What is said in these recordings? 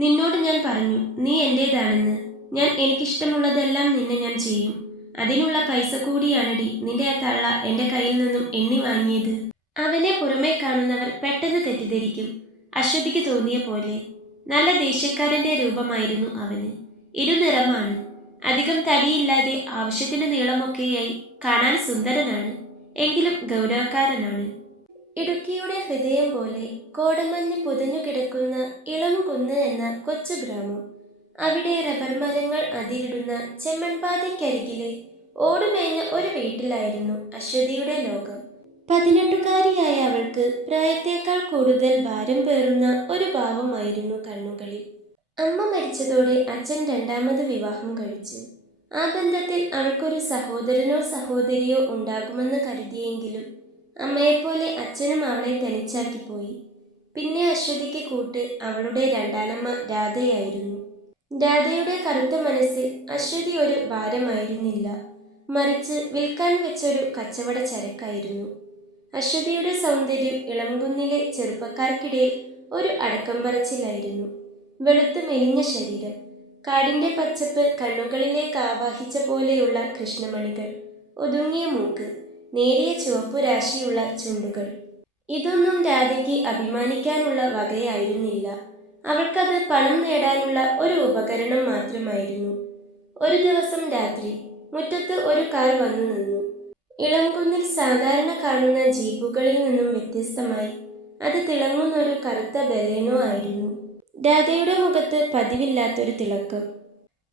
നിന്നോട് ഞാൻ പറഞ്ഞു, നീ എന്റേതാണെന്ന്. എനിക്കിഷ്ടമുള്ളതെല്ലാം നിന്നെ ഞാൻ ചെയ്യും. അതിനുള്ള പൈസ കൂടിയാണടി നിന്റെ ആ തള്ള എന്റെ കയ്യിൽ നിന്നും എണ്ണി വാങ്ങിയത്. അവനെ പുറമേ കാണുന്നവർ പെട്ടെന്ന് തെറ്റിദ്ധരിക്കും. അശ്വതിക്ക് തോന്നിയ പോലെ. നല്ല ദേഷ്യക്കാരന്റെ രൂപമായിരുന്നു അവന്. ഇരുനിറമാണ്. അധികം തടിയില്ലാതെ ആവശ്യത്തിന് നീളമൊക്കെയായി കാണാൻ സുന്ദരനാണ്. എങ്കിലും ഗൗരവക്കാരനാണ്. ഇടുക്കിയുടെ ഹൃദയം പോലെ കോടമഞ്ഞ് പുതഞ്ഞു കിടക്കുന്ന ഇളം കുന്ന് എന്ന കൊച്ചു ഗ്രാമം. അവിടെ റബ്ബർ മരങ്ങൾ അതിരിടുന്ന ചെമ്മൺപാതയ്ക്കരികിലെ ഓടുമേഞ്ഞ ഒരു വീട്ടിലായിരുന്നു അശ്വതിയുടെ ലോകം. 18കാരിയായ അവൾക്ക് പ്രായത്തേക്കാൾ കൂടുതൽ ഭാരം പേറുന്ന ഒരു ഭാവമായിരുന്നു കണ്ണുകളിൽ. അമ്മ മരിച്ചതോടെ അച്ഛൻ രണ്ടാമത് വിവാഹം കഴിച്ചു. ആ ബന്ധത്തിൽ അവൾക്കൊരു സഹോദരനോ സഹോദരിയോ ഉണ്ടാകുമെന്ന് കരുതിയെങ്കിലും അമ്മയെപ്പോലെ അച്ഛനും അവളെ തനിച്ചാക്കിപ്പോയി. പിന്നെ അശ്വതിക്ക് കൂട്ട് അവളുടെ രണ്ടാനമ്മ രാധയായിരുന്നു. രാധയുടെ കറുത്ത മനസ്സിൽ അശ്വതി ഒരു ഭാരമായിരുന്നില്ല, മറിച്ച് വിൽക്കാൻ വെച്ചൊരു കച്ചവട ചരക്കായിരുന്നു. അശ്വതിയുടെ സൗന്ദര്യം ഇളംകുന്നിലെ ചെറുപ്പക്കാർക്കിടയിൽ ഒരു അടക്കം പറച്ചിലായിരുന്നു. വെളുത്തു മെലിഞ്ഞ ശരീരം, കാടിന്റെ പച്ചപ്പ് കണ്ണുകളിലേക്ക് ആവാഹിച്ച പോലെയുള്ള കൃഷ്ണമണികൾ, ഒതുങ്ങിയ മൂക്ക്, നേരിയ ചുവപ്പു രാശിയുള്ള ചുണ്ടുകൾ. ഇതൊന്നും രാധയ്ക്ക് അഭിമാനിക്കാനുള്ള വകയായിരുന്നില്ല. അവൾക്കത് പണം നേടാനുള്ള ഒരു ഉപകരണം മാത്രമായിരുന്നു. ഒരു ദിവസം രാത്രി മുറ്റത്ത് ഒരു കാർ വന്നു നിന്നു. ഇളംകുന്നിൽ സാധാരണ കാണുന്ന ജീപ്പുകളിൽ നിന്നും വ്യത്യസ്തമായി അത് തിളങ്ങുന്നൊരു കറുത്ത ബലേനോ ആയിരുന്നു. രാധയുടെ മുഖത്ത് പതിവില്ലാത്തൊരു തിളക്കം.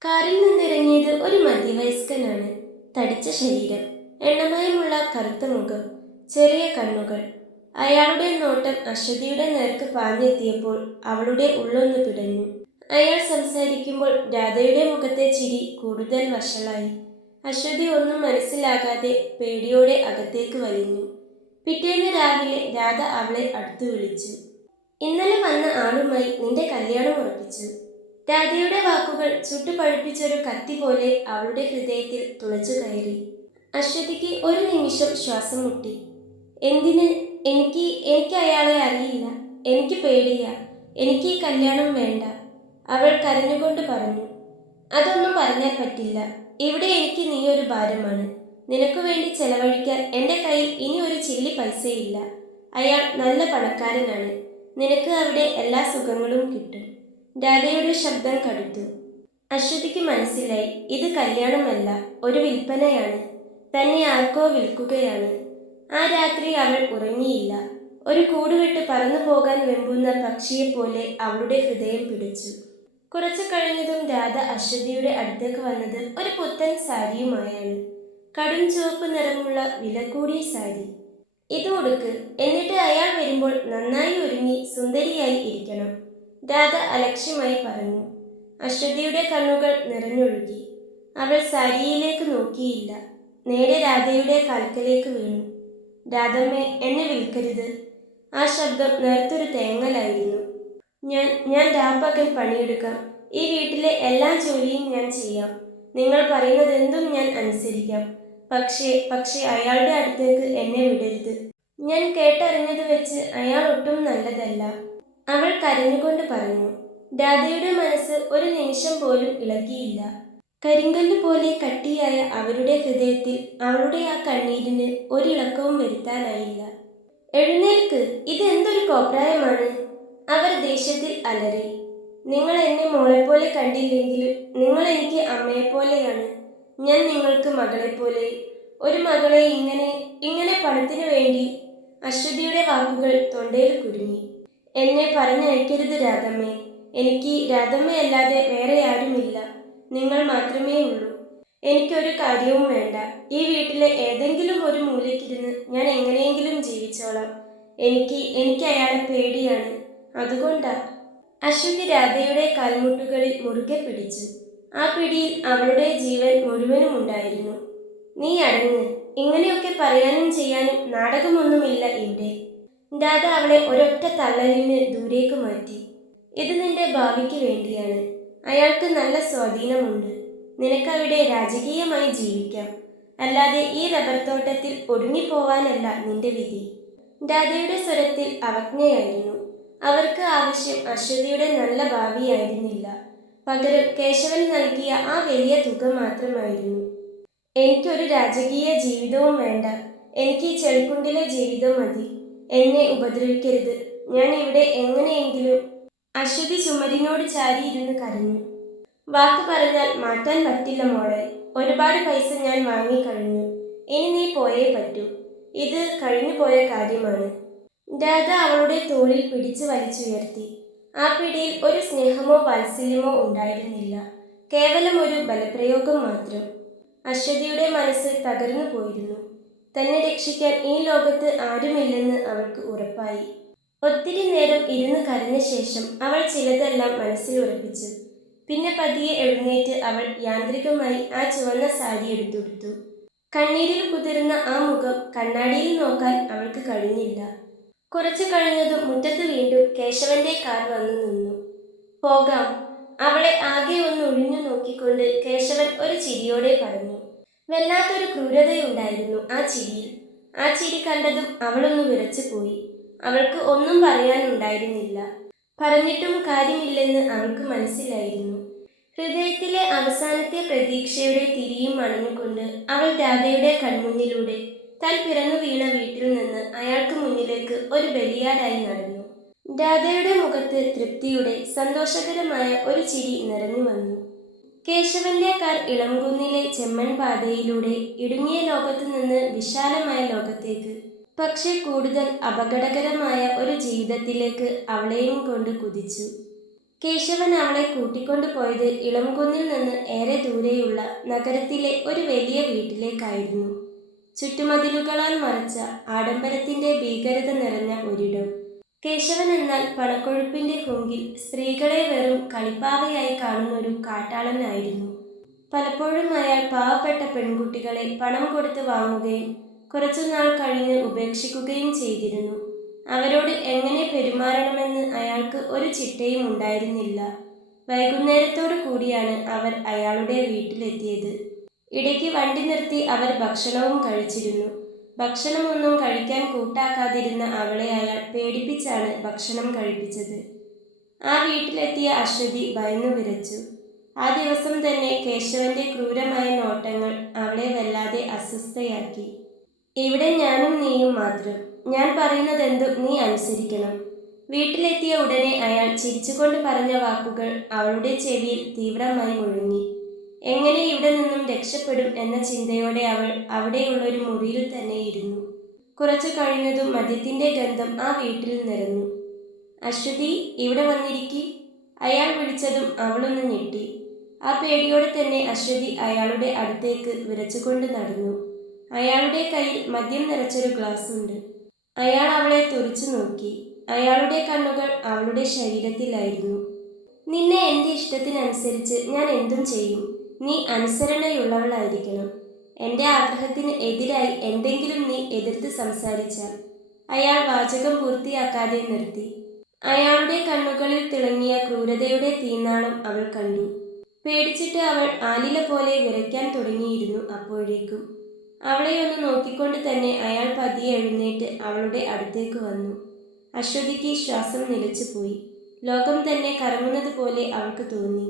കാറിൽ നിന്നിറങ്ങിയത് ഒരു മധ്യവയസ്കനാണ്. തടിച്ച ശരീരം, എണ്ണമയമുള്ള കറുത്ത മുഖം, ചെറിയ കണ്ണുകൾ. അയാളുടെ നോട്ടം അശ്വതിയുടെ നേർക്ക് പാഞ്ഞെത്തിയപ്പോൾ അവളുടെ ഉള്ളൊന്ന് പിടഞ്ഞു. അയാൾ സംസാരിക്കുമ്പോൾ രാധയുടെ മുഖത്തെ ചിരി കൂടുതൽ വഷളായി. അശ്വതി ഒന്നും മനസ്സിലാകാതെ പേടിയോടെ അകത്തേക്ക് വലിഞ്ഞു. പിറ്റേന്ന് രാവിലെ രാധ അവളെ അടുത്തു വിളിച്ചു. ഇന്നലെ വന്ന ആളുമായി നിന്റെ കല്യാണം ഉറപ്പിച്ചു. രാധയുടെ വാക്കുകൾ ചുട്ടുപഴുപ്പിച്ചൊരു കത്തി പോലെ അവളുടെ ഹൃദയത്തിൽ തുളച്ചു കയറി. അശ്വതിക്ക് ഒരു നിമിഷം ശ്വാസം മുട്ടി. എന്തിന്? എനിക്ക് അയാളെ അറിയില്ല. എനിക്ക് പേടിയാ. എനിക്ക് ഈ കല്യാണം വേണ്ട. അവൾ കരഞ്ഞുകൊണ്ട് പറഞ്ഞു. അതൊന്നും പറഞ്ഞാൽ പറ്റില്ല. ഇവിടെ എനിക്ക് നീ ഒരു ഭാരമാണ്. നിനക്കു വേണ്ടി ചെലവഴിക്കാൻ എൻ്റെ കയ്യിൽ ഇനി ഒരു ചില്ലി പൈസയില്ല. അയാൾ നല്ല പണക്കാരനാണ്. നിനക്ക് അവിടെ എല്ലാ സുഖങ്ങളും കിട്ടും. രാധയുടെ ശബ്ദം കടുത്തു. അശ്വതിക്ക് മനസ്സിലായി, ഇത് കല്യാണമല്ല, ഒരു വിൽപ്പനയാണ്. തന്നെ ആർക്കോ വിൽക്കുകയാണ്. ആ രാത്രി അവൾ ഉറങ്ങിയില്ല. ഒരു കൂടുവിട്ട് പറന്നു പോകാൻ വെമ്പുന്ന പക്ഷിയെപ്പോലെ അവളുടെ ഹൃദയം പിടിച്ചു. കുറച്ചു കഴിഞ്ഞതും രാധ അശ്വതിയുടെ അടുത്തേക്ക് വന്നത് ഒരു പുത്തൻ സാരിയുമായാണ്. കടും ചുവപ്പ് നിറമുള്ള വില കൂടിയ സാരി. ഇത് കൊടുക്ക്, എന്നിട്ട് അയാൾ വരുമ്പോൾ നന്നായി ഒരുങ്ങി സുന്ദരിയായി ഇരിക്കണം, രാധ അലക്ഷ്യമായി പറഞ്ഞു. അശ്വതിയുടെ കണ്ണുകൾ നിറഞ്ഞൊഴുകി. അവൾ സാരിയിലേക്ക് നോക്കിയില്ല. നേരെ രാധയുടെ കാൽക്കലേക്ക് വീണു. രാധമ്മേ, എന്നെ വിൽക്കരുത്. ആ ശബ്ദം നേർത്തൊരു തേങ്ങലായിരുന്നു. ഞാൻ രാപ്പകൽ പണിയെടുക്കാം. ഈ വീട്ടിലെ എല്ലാ ജോലിയും ഞാൻ ചെയ്യാം. നിങ്ങൾ പറയുന്നതെന്തും ഞാൻ അനുസരിക്കാം. പക്ഷേ അയാളുടെ അടുത്തേക്ക് എന്നെ വിടരുത്. ഞാൻ കേട്ടറിഞ്ഞത് വെച്ച് അയാൾ ഒട്ടും നല്ലതല്ല, അവൾ കരഞ്ഞുകൊണ്ട് പറഞ്ഞു. രാധയുടെ മനസ്സ് ഒരു നിമിഷം പോലും ഇളകിയില്ല. കരിങ്കല്ല് പോലെ കട്ടിയായ അവരുടെ ഹൃദയത്തിൽ അവളുടെ ആ കണ്ണീരിന് ഒരിളക്കവും വരുത്താനായില്ല. എഴുന്നേൽക്ക്, ഇത് എന്തൊരു കോപ്രായമാണ്, അവർ ദേഷ്യത്തിൽ അലറി. നിങ്ങൾ എന്നെ മോളെപ്പോലെ കണ്ടില്ലെങ്കിലും നിങ്ങൾ എനിക്ക് അമ്മയെപ്പോലെയാണ്. ഞാൻ നിങ്ങൾക്ക് മകളെപ്പോലെ. ഒരു മകളെ ഇങ്ങനെ പണത്തിനു വേണ്ടി. അശ്വതിയുടെ വാക്കുകൾ തൊണ്ടയിൽ കുരുങ്ങി. എന്നെ പറഞ്ഞയക്കരുത് രാധമ്മേ. എനിക്ക് രാധമ്മയല്ലാതെ വേറെ ആരുമില്ല. നിങ്ങൾ മാത്രമേ ഉള്ളൂ. എനിക്കൊരു കാര്യവും വേണ്ട. ഈ വീട്ടിലെ ഏതെങ്കിലും ഒരു മൂലയ്ക്കിരുന്ന് ഞാൻ എങ്ങനെയെങ്കിലും ജീവിച്ചോളാം. എനിക്ക് അയാളെ പേടിയാണ്, അതുകൊണ്ടാ. അശ്വതി രാധയുടെ കാൽമുട്ടുകളിൽ മുറുകെ പിടിച്ചു. ആ പിടിയിൽ അവളുടെ ജീവൻ മുഴുവനും ഉണ്ടായിരുന്നു. നീ അടങ്ങ്. ഇങ്ങനെയൊക്കെ പറയാനും ചെയ്യാനും നാടകമൊന്നുമില്ല ഇവിടെ. രാധ അവളെ ഒരൊറ്റ തള്ളലിന് ദൂരേക്ക് മാറ്റി. ഇത് നിന്റെ ഭാവിക്ക് വേണ്ടിയാണ്. അയാൾക്ക് നല്ല സ്വാധീനമുണ്ട്. നിനക്കവിടെ രാജകീയമായി ജീവിക്കാം. അല്ലാതെ ഈ റബ്ബർ തോട്ടത്തിൽ ഒടുങ്ങിപ്പോവാനല്ല നിന്റെ വിധി. രാധയുടെ സ്വരത്തിൽ അവജ്ഞയായിരുന്നു. അവർക്ക് ആവശ്യം അശ്വതിയുടെ നല്ല ഭാവിയായിരുന്നില്ല. പകരം കേശവൻ നൽകിയ ആ വലിയ തുക മാത്രമായിരുന്നു. എനിക്കൊരു രാജകീയ ജീവിതവും വേണ്ട. എനിക്ക് ഈ ചെളിക്കുണ്ടിലെ ജീവിതം മതി. എന്നെ ഉപദ്രവിക്കരുത്. ഞാൻ ഇവിടെ എങ്ങനെയെങ്കിലും. അശ്വതി ചുമരിനോട് ചാരിയിരുന്ന് കരഞ്ഞു. വാക്ക് പറഞ്ഞാൽ മാറ്റാൻ പറ്റില്ല മോളെ. ഒരുപാട് പൈസ ഞാൻ വാങ്ങിക്കഴിഞ്ഞു. ഇനി നീ പോയേ പറ്റൂ. ഇത് കഴിഞ്ഞുപോയ കാര്യമാണ്. രാധ അവളുടെ തോളിൽ പിടിച്ചു വലിച്ചുയർത്തി. ആ പിടിയിൽ ഒരു സ്നേഹമോ വാത്സല്യമോ ഉണ്ടായിരുന്നില്ല. കേവലം ഒരു ബലപ്രയോഗം മാത്രം. അശ്വതിയുടെ മനസ്സ് തകർന്നു പോയിരുന്നു. തന്നെ രക്ഷിക്കാൻ ഈ ലോകത്ത് ആരുമില്ലെന്ന് അവൾക്ക് ഉറപ്പായി. ഒത്തിരി നേരം ഇരുന്ന് കരഞ്ഞ ശേഷം അവൾ ചിലതെല്ലാം മനസ്സിൽ ഉറപ്പിച്ചു. പിന്നെ പതിയെ എഴുന്നേറ്റ് അവൾ യാന്ത്രികമായി ആ ചുവന്ന സാരി എടുത്തുകൊടുത്തു. കണ്ണീരിൽ കുതിർന്ന ആ മുഖം കണ്ണാടിയിൽ നോക്കാൻ അവൾക്ക് കഴിഞ്ഞില്ല. കുറച്ചു കഴിഞ്ഞതും മുറ്റത്ത് വീണ്ടും കേശവന്റെ കാർ വന്നു നിന്നു. പോകാം. അവളെ ആകെ ഒന്ന് ഒഴിഞ്ഞു നോക്കിക്കൊണ്ട് കേശവൻ ഒരു ചിരിയോടെ പറഞ്ഞു. വല്ലാത്തൊരു ക്രൂരതയുണ്ടായിരുന്നു ആ ചിരിയിൽ. ആ ചിരി കണ്ടതും അവളൊന്ന് വിറച്ചുപോയി. അവൾക്ക് ഒന്നും പറയാനുണ്ടായിരുന്നില്ല. പറഞ്ഞിട്ടും കാര്യമില്ലെന്ന് അവൾക്ക് മനസ്സിലായിരുന്നു. ഹൃദയത്തിലെ അവസാനത്തെ പ്രതീക്ഷയുടെ തിരിയും അണഞ്ഞുകൊണ്ട് അവൾ രാധയുടെ കൺമുന്നിലൂടെ താൻ പിറന്നു വീണ വീട്ടിൽ നിന്ന് അയാൾക്ക് മുന്നിലേക്ക് ഒരു ബലിയാടായി നടന്നു. രാധയുടെ മുഖത്ത് തൃപ്തിയുടെ സന്തോഷകരമായ ഒരു ചിരി നിറഞ്ഞു വന്നു. കേശവന്റെ കാർ ഇളംകുന്നിലെ ചെമ്മൺ പാതയിലൂടെ ഇടുങ്ങിയ ലോകത്തു നിന്ന് വിശാലമായ ലോകത്തേക്ക്, പക്ഷെ കൂടുതൽ അപകടകരമായ ഒരു ജീവിതത്തിലേക്ക് അവളെയും കൊണ്ട് കുതിച്ചു. കേശവൻ അവളെ കൂട്ടിക്കൊണ്ടു പോയത് ഇളംകുന്നിൽ നിന്ന് ഏറെ ദൂരെയുള്ള നഗരത്തിലെ ഒരു വലിയ വീട്ടിലേക്കായിരുന്നു. ചുറ്റുമതിലുകളാൽ മറച്ച ആഡംബരത്തിന്റെ ഭീകരത നിറഞ്ഞ ഒരിടം. കേശവൻ എന്നാൽ പണക്കൊഴുപ്പിന്റെ ഹുങ്കിൽ സ്ത്രീകളെ വെറും കളിപ്പാവയായി കാണുന്നൊരു കാട്ടാളനായിരുന്നു. പലപ്പോഴും അയാൾ പാവപ്പെട്ട പെൺകുട്ടികളെ പണം കൊടുത്ത് വാങ്ങുകയും കുറച്ചുനാൾ കഴിഞ്ഞ് ഉപേക്ഷിക്കുകയും ചെയ്തിരുന്നു. അവരോട് എങ്ങനെ പെരുമാറണമെന്ന് അയാൾക്ക് ഒരു ചിട്ടയും ഉണ്ടായിരുന്നില്ല. വൈകുന്നേരത്തോടു കൂടിയാണ് അവർ അയാളുടെ വീട്ടിലെത്തിയത്. ഇടയ്ക്ക് വണ്ടി നിർത്തി അവർ ഭക്ഷണവും കഴിച്ചിരുന്നു. ഭക്ഷണമൊന്നും കഴിക്കാൻ കൂട്ടാക്കാതിരുന്ന അവളെ അയാൾ പേടിപ്പിച്ചാണ് ഭക്ഷണം കഴിപ്പിച്ചത്. ആ വീട്ടിലെത്തിയ അശ്വതി ഭയന്നു വിറച്ചു. ആ ദിവസം തന്നെ കേശവന്റെ ക്രൂരമായ നോട്ടങ്ങൾ അവളെ വല്ലാതെ അസ്വസ്ഥയാക്കി. ഇവിടെ ഞാനും നീയും മാത്രം. ഞാൻ പറയുന്നതെന്തും നീ അനുസരിക്കണം. വീട്ടിലെത്തിയ ഉടനെ അയാൾ ചിരിച്ചുകൊണ്ട് പറഞ്ഞ വാക്കുകൾ അവളുടെ ചെവിയിൽ തീവ്രമായി മുഴങ്ങി. എങ്ങനെ ഇവിടെ നിന്നും രക്ഷപ്പെടും എന്ന ചിന്തയോടെ അവൾ അവിടെയുള്ളൊരു മുറിയിൽ തന്നെ ഇരുന്നു. കുറച്ചു കഴിഞ്ഞതും മദ്യത്തിന്റെ ഗന്ധം ആ വീട്ടിൽ നിറഞ്ഞു. അശ്വതി, ഇവിടെ വന്നിരിക്കി. അയാൾ വിളിച്ചതും അവളൊന്ന് ഞെട്ടി. ആ പേടിയോടെ തന്നെ അശ്വതി അയാളുടെ അടുത്തേക്ക് വിറച്ചുകൊണ്ട് നടന്നു. അയാളുടെ കയ്യിൽ മദ്യം നിറച്ചൊരു ഗ്ലാസ് ഉണ്ട്. അയാൾ അവളെ തുറിച്ചു നോക്കി. അയാളുടെ കണ്ണുകൾ അവളുടെ ശരീരത്തിലായിരുന്നു. നിന്നെ എൻ്റെ ഇഷ്ടത്തിനനുസരിച്ച് ഞാൻ എന്തും ചെയ്യും. നീ അനുസരണയുള്ളവളായിരിക്കണം. എൻ്റെ ആഗ്രഹത്തിന് എതിരായി എന്തെങ്കിലും നീ എതിർത്ത് സംസാരിച്ചാൽ. അയാൾ വാചകം പൂർത്തിയാക്കാതെ നിർത്തി. അയാളുടെ കണ്ണുകളിൽ തിളങ്ങിയ ക്രൂരതയുടെ തീനാളം അവൾ കണ്ടു. പേടിച്ചിട്ട് അവൾ ആലില പോലെ വിറയ്ക്കാൻ തുടങ്ങിയിരുന്നു. അപ്പോഴേക്കും അവളെ ഒന്ന് നോക്കിക്കൊണ്ട് തന്നെ അയാൾ പതിയെ എഴുന്നേറ്റ് അവളുടെ അടുത്തേക്ക് വന്നു. അശ്വതിക്ക് ശ്വാസം നിലച്ചുപോയി. ലോകം തന്നെ കറങ്ങുന്നത് പോലെ അവൾക്ക് തോന്നി.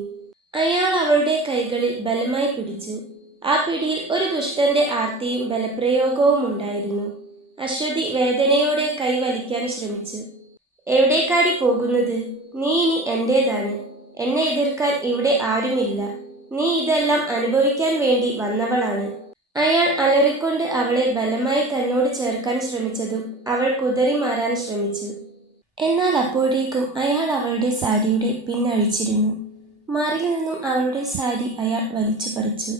അയാൾ അവളുടെ കൈകളിൽ ബലമായി പിടിച്ചു. ആ പിടിയിൽ ഒരു ദുഷ്ടന്റെ ആർത്തിയും ബലപ്രയോഗവും ഉണ്ടായിരുന്നു. അശ്വതി വേദനയോടെ കൈ വലിക്കാൻ ശ്രമിച്ചു. എവിടേക്കാടി പോകുന്നത്? നീ ഇനി എന്റേതാണ്. എന്നെ എതിർക്കാൻ ഇവിടെ ആരുമില്ല. നീ ഇതെല്ലാം അനുഭവിക്കാൻ വേണ്ടി വന്നവളാണ്. അയാൾ അലറിക്കൊണ്ട് അവളെ ബലമായി തന്നോട് ചേർക്കാൻ ശ്രമിച്ചതും അവൾ കുതറി മാറാൻ ശ്രമിച്ചു. എന്നാൽ അപ്പോഴേക്കും അയാൾ അവളുടെ സാരിയുടെ പിന്നഴിച്ചിരുന്നു. മാറിൽ നിന്നും അവളുടെ സാരി അയാൾ വലിച്ചു പറിച്ചു.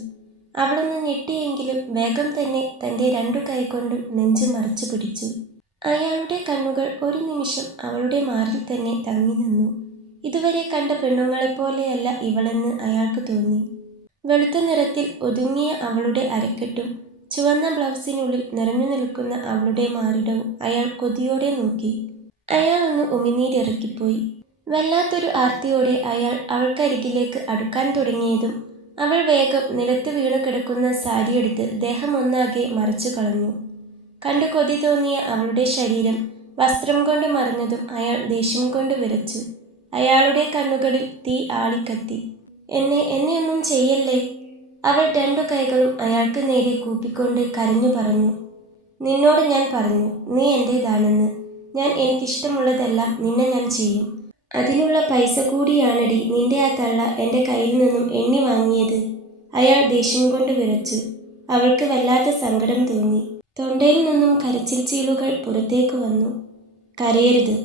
അവളൊന്ന് ഞെട്ടിയെങ്കിലും വേഗം തന്നെ തൻ്റെ രണ്ടു കൈകൊണ്ടും നെഞ്ചു മറച്ചു പിടിച്ചു. അയാളുടെ കണ്ണുകൾ ഒരു നിമിഷം അവളുടെ മാറിൽ തന്നെ തങ്ങി നിന്നു. ഇതുവരെ കണ്ട പെണ്ണുങ്ങളെപ്പോലെയല്ല ഇവളെന്ന് അയാൾക്ക് തോന്നി. വെളുത്ത നിറത്തിൽ ഒതുങ്ങിയ അവളുടെ അരക്കെട്ടും ചുവന്ന ബ്ലൗസിനുള്ളിൽ നിറഞ്ഞു നിൽക്കുന്ന അവളുടെ മാറിടവും അയാൾ കൊതിയോടെ നോക്കി. അയാൾ ഒന്ന് ഉമിനീരിറക്കിപ്പോയി. വല്ലാത്തൊരു ആർത്തിയോടെ അയാൾ അവൾക്കരികിലേക്ക് അടുക്കാൻ തുടങ്ങിയതും അവൾ വേഗം നിലത്ത് വീണു കിടക്കുന്ന സാരിയെടുത്ത് ദേഹം ഒന്നാകെ മറച്ചു കളഞ്ഞു. കണ്ടു കൊതി തോന്നിയ അവളുടെ ശരീരം വസ്ത്രം കൊണ്ട് മറിഞ്ഞതും അയാൾ ദേഷ്യം കൊണ്ട് വിറച്ചു. അയാളുടെ കണ്ണുകളിൽ തീ ആളിക്കത്തി. എന്നെ ഒന്നും ചെയ്യല്ലേ. അവൾ 2 കൈകളും അയാൾക്ക് നേരെ കൂപ്പിക്കൊണ്ട് കരഞ്ഞു പറഞ്ഞു. നിന്നോട് ഞാൻ പറഞ്ഞു, നീ എൻ്റേതാണെന്ന്. എനിക്കിഷ്ടമുള്ളതെല്ലാം നിന്നെ ഞാൻ ചെയ്യും. അതിനുള്ള പൈസ കൂടിയാണടി നിന്റെ ആ തള്ള എൻ്റെ കയ്യിൽ നിന്നും എണ്ണി വാങ്ങിയത്. അയാൾ ദേഷ്യം കൊണ്ട് വിറച്ചു. അവൾക്ക് വല്ലാത്ത സങ്കടം തോന്നി. തൊണ്ടയിൽ നിന്നും കരച്ചിൽ ചീളുകൾ പുറത്തേക്ക് വന്നു. കരയരുത്.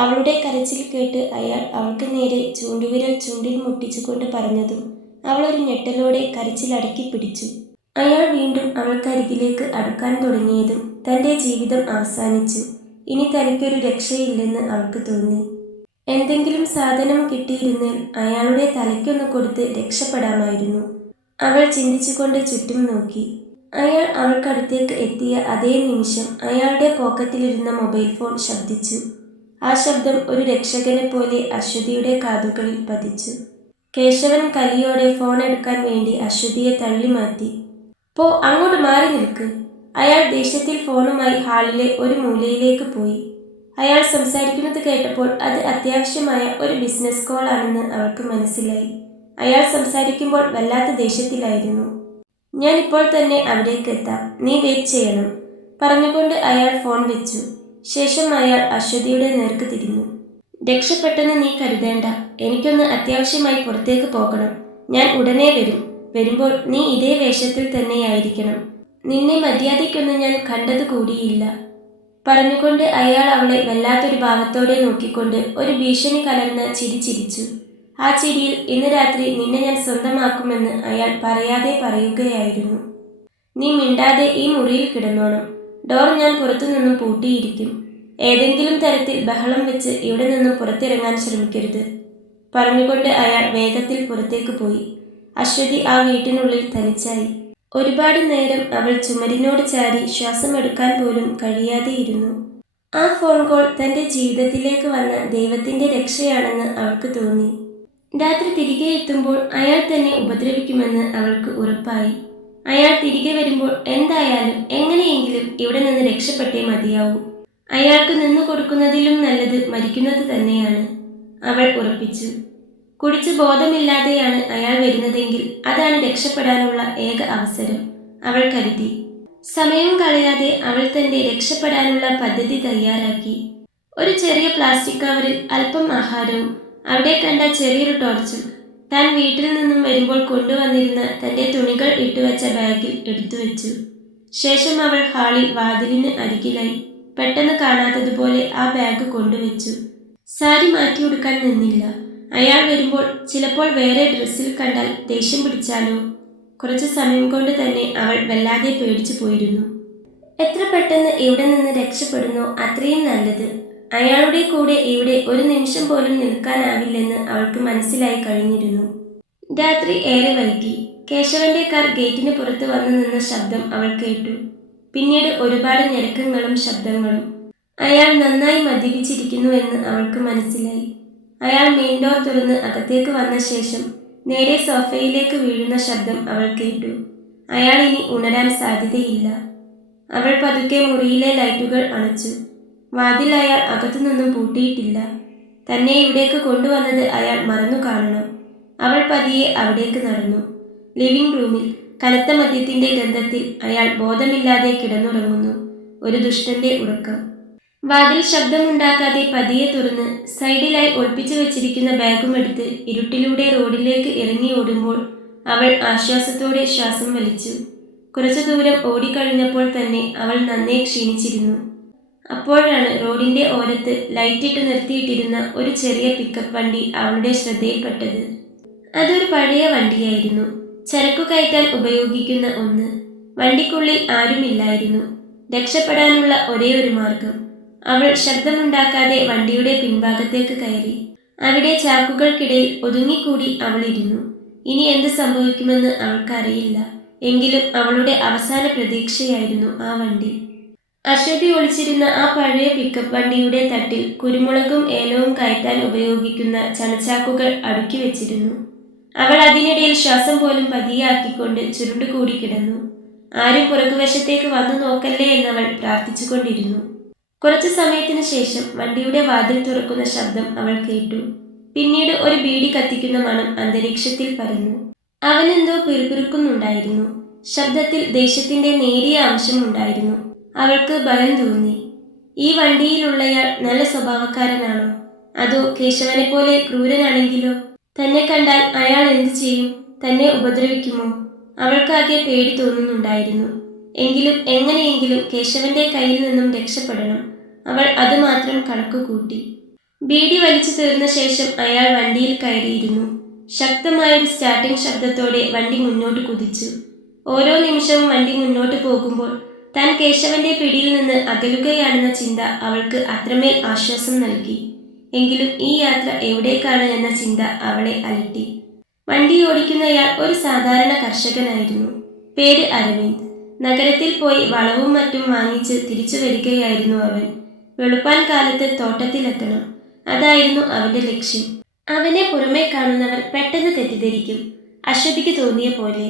അവളുടെ കരച്ചിൽ കേട്ട് അയാൾ അവൾക്ക് നേരെ ചൂണ്ടുവിരൽ ചുണ്ടിൽ മുട്ടിച്ചുകൊണ്ട് പറഞ്ഞതും അവൾ ഒരു ഞെട്ടലോടെ കരച്ചിൽ അടക്കി പിടിച്ചു. അയാൾ വീണ്ടും അവൾക്കരികിലേക്ക് അടുക്കാൻ തുടങ്ങിയതും തൻ്റെ ജീവിതം അവസാനിച്ചു. ഇനി തനിക്കൊരു രക്ഷയില്ലെന്ന് അവൾക്ക് തോന്നി. എന്തെങ്കിലും സാധനം കിട്ടിയിരുന്നാൽ അയാളുടെ തലയ്ക്കൊന്ന് കൊടുത്ത് രക്ഷപ്പെടാമായിരുന്നു. അവൾ ചിന്തിച്ചുകൊണ്ട് ചുറ്റും നോക്കി. അയാൾ അവൾക്കടുത്തേക്ക് എത്തിയ അതേ നിമിഷം അയാളുടെ പോക്കറ്റിലിരുന്ന മൊബൈൽ ഫോൺ ശബ്ദിച്ചു. ആ ശബ്ദം ഒരു രക്ഷകനെ പോലെ അശ്വതിയുടെ കാതുകളിൽ പതിച്ചു. കേശവൻ കലിയോടെ ഫോൺ എടുക്കാൻ വേണ്ടി അശ്വതിയെ തള്ളി മാറ്റി. പോ, അങ്ങോട്ട് മാറി നിൽക്ക്. അയാൾ ദേഷ്യത്തിൽ ഫോണുമായി ഹാളിലെ ഒരു മൂലയിലേക്ക് പോയി. അയാൾ സംസാരിക്കുന്നത് കേട്ടപ്പോൾ അത് അത്യാവശ്യമായ ഒരു ബിസിനസ് കോൾ ആണെന്ന് അവൾക്ക് മനസ്സിലായി. അയാൾ സംസാരിക്കുമ്പോൾ വല്ലാത്ത ദേഷ്യത്തിലായിരുന്നു. ഞാൻ ഇപ്പോൾ തന്നെ അവിടേക്ക് എത്താം, നീ വെയിറ്റ് ചെയ്യണം പറഞ്ഞുകൊണ്ട് അയാൾ ഫോൺ വെച്ചു. ശേഷം അയാൾ അശ്വതിയുടെ നേർക്ക് തിരിഞ്ഞു. രക്ഷപ്പെട്ടെന്ന് നീ കരുതേണ്ട. എനിക്കൊന്ന് അത്യാവശ്യമായി പുറത്തേക്ക് പോകണം. ഞാൻ ഉടനെ വരും. വരുമ്പോൾ നീ ഇതേ വേഷത്തിൽ തന്നെയായിരിക്കണം. നിന്നെ മര്യാദയ്ക്കൊന്നും ഞാൻ കണ്ടത് കൂടിയില്ല പറഞ്ഞുകൊണ്ട് അയാൾ അവളെ വല്ലാത്തൊരു ഭാവത്തോടെ നോക്കിക്കൊണ്ട് ഒരു ഭീഷണി കലർന്ന ചിരി ചിരിച്ചു. ആ ചിരിയിൽ ഇന്ന് രാത്രി നിന്നെ ഞാൻ സ്വന്തമാക്കുമെന്ന് അയാൾ പറയാതെ പറയുകയായിരുന്നു. നീ മിണ്ടാതെ ഈ മുറിയിൽ കിടന്നോണം. ഡോർ ഞാൻ പുറത്തുനിന്നും പൂട്ടിയിരിക്കും. ഏതെങ്കിലും തരത്തിൽ ബഹളം വെച്ച് ഇവിടെ നിന്നും പുറത്തിറങ്ങാൻ ശ്രമിക്കരുത് പറഞ്ഞുകൊണ്ട് അയാൾ വേഗത്തിൽ പുറത്തേക്ക് പോയി. അശ്വതി ആ വീട്ടിനുള്ളിൽ തനിച്ചായി. ഒരുപാട് നേരം അവൾ ചുമരിനോട് ചാരി ശ്വാസമെടുക്കാൻ പോലും കഴിയാതെയിരുന്നു. ആ ഫോൺ കോൾ തൻ്റെ ജീവിതത്തിലേക്ക് വന്ന ദൈവത്തിൻ്റെ രക്ഷയാണെന്ന് അവൾക്ക് തോന്നി. രാത്രി തിരികെ എത്തുമ്പോൾ അയാൾ തന്നെ ഉപദ്രവിക്കുമെന്ന് അവൾക്ക് ഉറപ്പായി. അയാൾ തിരികെ വരുമ്പോൾ എന്തായാലും എങ്ങനെയെങ്കിലും ഇവിടെ നിന്ന് രക്ഷപ്പെട്ടേ മതിയാവൂ. അയാൾക്ക് നിന്നു കൊടുക്കുന്നതിലും നല്ലത് മരിക്കുന്നത് തന്നെയാണ് അവൾ ഉറപ്പിച്ചു. കുടിച്ച് ബോധമില്ലാതെയാണ് അയാൾ വരുന്നതെങ്കിൽ അതാണ് രക്ഷപ്പെടാനുള്ള ഏക അവസരം അവൾ കരുതി. സമയം കളയാതെ അവൾ തന്റെ രക്ഷപ്പെടാനുള്ള പദ്ധതി തയ്യാറാക്കി. ഒരു ചെറിയ പ്ലാസ്റ്റിക് കവറിൽ അല്പം ആഹാരവും അവിടെ കണ്ട ചെറിയൊരു ടോർച്ചും താൻ വീട്ടിൽ നിന്നും വരുമ്പോൾ കൊണ്ടുവന്നിരുന്ന തന്റെ തുണികൾ ഇട്ടുവെച്ച ബാഗിൽ എടുത്തു വെച്ചു. ശേഷം അവൾ ഹാളിൽ വാതിലിന് അരികിലായി പെട്ടെന്ന് കാണാത്തതുപോലെ ആ ബാഗ് കൊണ്ടുവച്ചു. സാരി മാറ്റിയെടുക്കാൻ നിന്നില്ല. അയാൾ വരുമ്പോൾ ചിലപ്പോൾ വേറെ ഡ്രസ്സിൽ കണ്ടാൽ ദേഷ്യം പിടിച്ചാലോ. കുറച്ചു സമയം കൊണ്ട് തന്നെ അവൾ വല്ലാതെ പേടിച്ചു പോയിരുന്നു. എത്ര പെട്ടെന്ന് ഇവിടെ നിന്ന് രക്ഷപ്പെടുന്നോ അത്രയും നല്ലത്. അയാളുടെ കൂടെ ഇവിടെ ഒരു നിമിഷം പോലും നിൽക്കാനാവില്ലെന്ന് അവൾക്ക് മനസ്സിലായി കഴിഞ്ഞിരുന്നു. രാത്രി ഏറെ വൈകി. കേശവന്റെ കാർ ഗേറ്റിന് പുറത്ത് വന്നു നിന്ന ശബ്ദം അവൾ കേട്ടു. പിന്നീട് ഒരുപാട് ഞരക്കങ്ങളും ശബ്ദങ്ങളും. അയാൾ നന്നായി മദ്യപിച്ചിരിക്കുന്നുവെന്ന് അവൾക്ക് മനസ്സിലായി. അയാൾ മെയിൻ ഡോർ തുറന്ന് അകത്തേക്ക് വന്ന ശേഷം നേരെ സോഫയിലേക്ക് വീഴുന്ന ശബ്ദം അവൾ കേട്ടു. അയാൾ ഇനി ഉണരാൻ സാധ്യതയില്ല. അവൾ പതുക്കെ മുറിയിലെ ലൈറ്റുകൾ അണച്ചു. വാതിൽ അയാൾ അകത്തുനിന്നും പൂട്ടിയിട്ടില്ല. തന്നെ ഇവിടേക്ക് കൊണ്ടുവന്നത് അയാൾ മറന്നു കാണണം. അവൾ പതിയെ അവിടേക്ക് നടന്നു. ലിവിംഗ് റൂമിൽ കനത്ത മദ്യത്തിന്റെ ഗന്ധത്തിൽ അയാൾ ബോധമില്ലാതെ കിടന്നുറങ്ങുന്നു. ഒരു ദുഷ്ടന്റെ ഉറക്കം. വാതിൽ ശബ്ദമുണ്ടാക്കാതെ പതിയെ തുറന്ന് സൈഡിലായി ഒളിപ്പിച്ചു വെച്ചിരിക്കുന്ന ബാഗുമെടുത്ത് ഇരുട്ടിലൂടെ റോഡിലേക്ക് ഇറങ്ങി ഓടുമ്പോൾ അവൾ ആശ്വാസത്തോടെ ശ്വാസം വലിച്ചു. കുറച്ചു ദൂരം ഓടിക്കഴിഞ്ഞപ്പോൾ തന്നെ അവൾ നന്നേ ക്ഷീണിച്ചിരുന്നു. അപ്പോഴാണ് റോഡിന്റെ ഓരത്ത് ലൈറ്റിട്ട് നിർത്തിയിട്ടിരുന്ന ഒരു ചെറിയ പിക്കപ്പ് വണ്ടി അവളുടെ ശ്രദ്ധയിൽപ്പെട്ടത്. അതൊരു പഴയ വണ്ടിയായിരുന്നു. ചരക്കു കയറ്റാൻ ഉപയോഗിക്കുന്ന ഒന്ന്. വണ്ടിക്കുള്ളിൽ ആരുമില്ലായിരുന്നു. രക്ഷപ്പെടാനുള്ള ഒരേ ഒരു മാർഗം. അവൾ ശബ്ദമുണ്ടാക്കാതെ വണ്ടിയുടെ പിൻഭാഗത്തേക്ക് കയറി. അവിടെ ചാക്കുകൾക്കിടയിൽ ഒതുങ്ങിക്കൂടി അവൾ ഇരുന്നു. ഇനി എന്ത് സംഭവിക്കുമെന്ന് അവൾക്കറിയില്ല. എങ്കിലും അവളുടെ അവസാന പ്രതീക്ഷയായിരുന്നു ആ വണ്ടി. അശ്വതി ഒളിച്ചിരുന്ന ആ പഴയ പിക്കപ്പ് വണ്ടിയുടെ തട്ടിൽ കുരുമുളകും ഏലവും കയറ്റാൻ ഉപയോഗിക്കുന്ന ചണച്ചാക്കുകൾ അടുക്കി വെച്ചിരുന്നു. അവൾ അതിനിടയിൽ ശ്വാസം പോലും പതിയാക്കിക്കൊണ്ട് ചുരുണ്ടുകൂടി കിടന്നു. ആരും പുറകുവശത്തേക്ക് വന്നു നോക്കല്ലേ എന്നവൾ പ്രാർത്ഥിച്ചുകൊണ്ടിരുന്നു. കുറച്ചു സമയത്തിനു ശേഷം വണ്ടിയുടെ വാതിൽ തുറക്കുന്ന ശബ്ദം അവൾ കേട്ടു. പിന്നീട് ഒരു ബീഡി കത്തിക്കുന്ന മണം അന്തരീക്ഷത്തിൽ പരന്നു. അവനെന്തോ പിറുപിറുക്കുന്നുണ്ടായിരുന്നു. ശബ്ദത്തിൽ ദേഷ്യത്തിന്റെ നേരിയ അംശമുണ്ടായിരുന്നു. അവൾക്ക് ഭയം തോന്നി. ഈ വണ്ടിയിലുള്ളയാൾ നല്ല സ്വഭാവക്കാരനാണോ, അതോ കേശവനെ പോലെ ക്രൂരനാണെങ്കിലോ? തന്നെ കണ്ടാൽ അയാൾ എന്തു ചെയ്യും? തന്നെ ഉപദ്രവിക്കുമോ? അവൾക്കാകെ പേടി തോന്നുന്നുണ്ടായിരുന്നു. എങ്കിലും എങ്ങനെയെങ്കിലും കേശവന്റെ കയ്യിൽ നിന്നും രക്ഷപ്പെടണം. അവൾ അതുമാത്രം കണക്കുകൂട്ടി. ബീഡി വലിച്ചു തീർന്ന ശേഷം അയാൾ വണ്ടിയിൽ കയറിയിരുന്നു. ശക്തമായൊരു സ്റ്റാർട്ടിംഗ് ശബ്ദത്തോടെ വണ്ടി മുന്നോട്ട് കുതിച്ചു. ഓരോ നിമിഷവും വണ്ടി മുന്നോട്ട് പോകുമ്പോൾ താൻ കേശവന്റെ പിടിയിൽ നിന്ന് അകലുകയാണെന്ന ചിന്ത അവൾക്ക് അത്രമേൽ ആശ്വാസം നൽകി. എങ്കിലും ഈ യാത്ര എവിടേക്കാണ് എന്ന ചിന്ത അവളെ അലട്ടി. വണ്ടി ഓടിക്കുന്നയാൾ ഒരു സാധാരണ കർഷകനായിരുന്നു. പേര് അരവിന്ദ്. നഗരത്തിൽ പോയി വളവും മറ്റും വാങ്ങിച്ച് തിരിച്ചു വരികയായിരുന്നു അവൻ. വെളുപ്പാൻ കാലത്ത് തോട്ടത്തിലെത്തണം, അതായിരുന്നു അവന്റെ ലക്ഷ്യം. അവനെ പുറമേ കാണുന്നവർ പെട്ടെന്ന് തെറ്റിദ്ധരിക്കും. അശ്വതിക്ക് തോന്നിയ പോലെ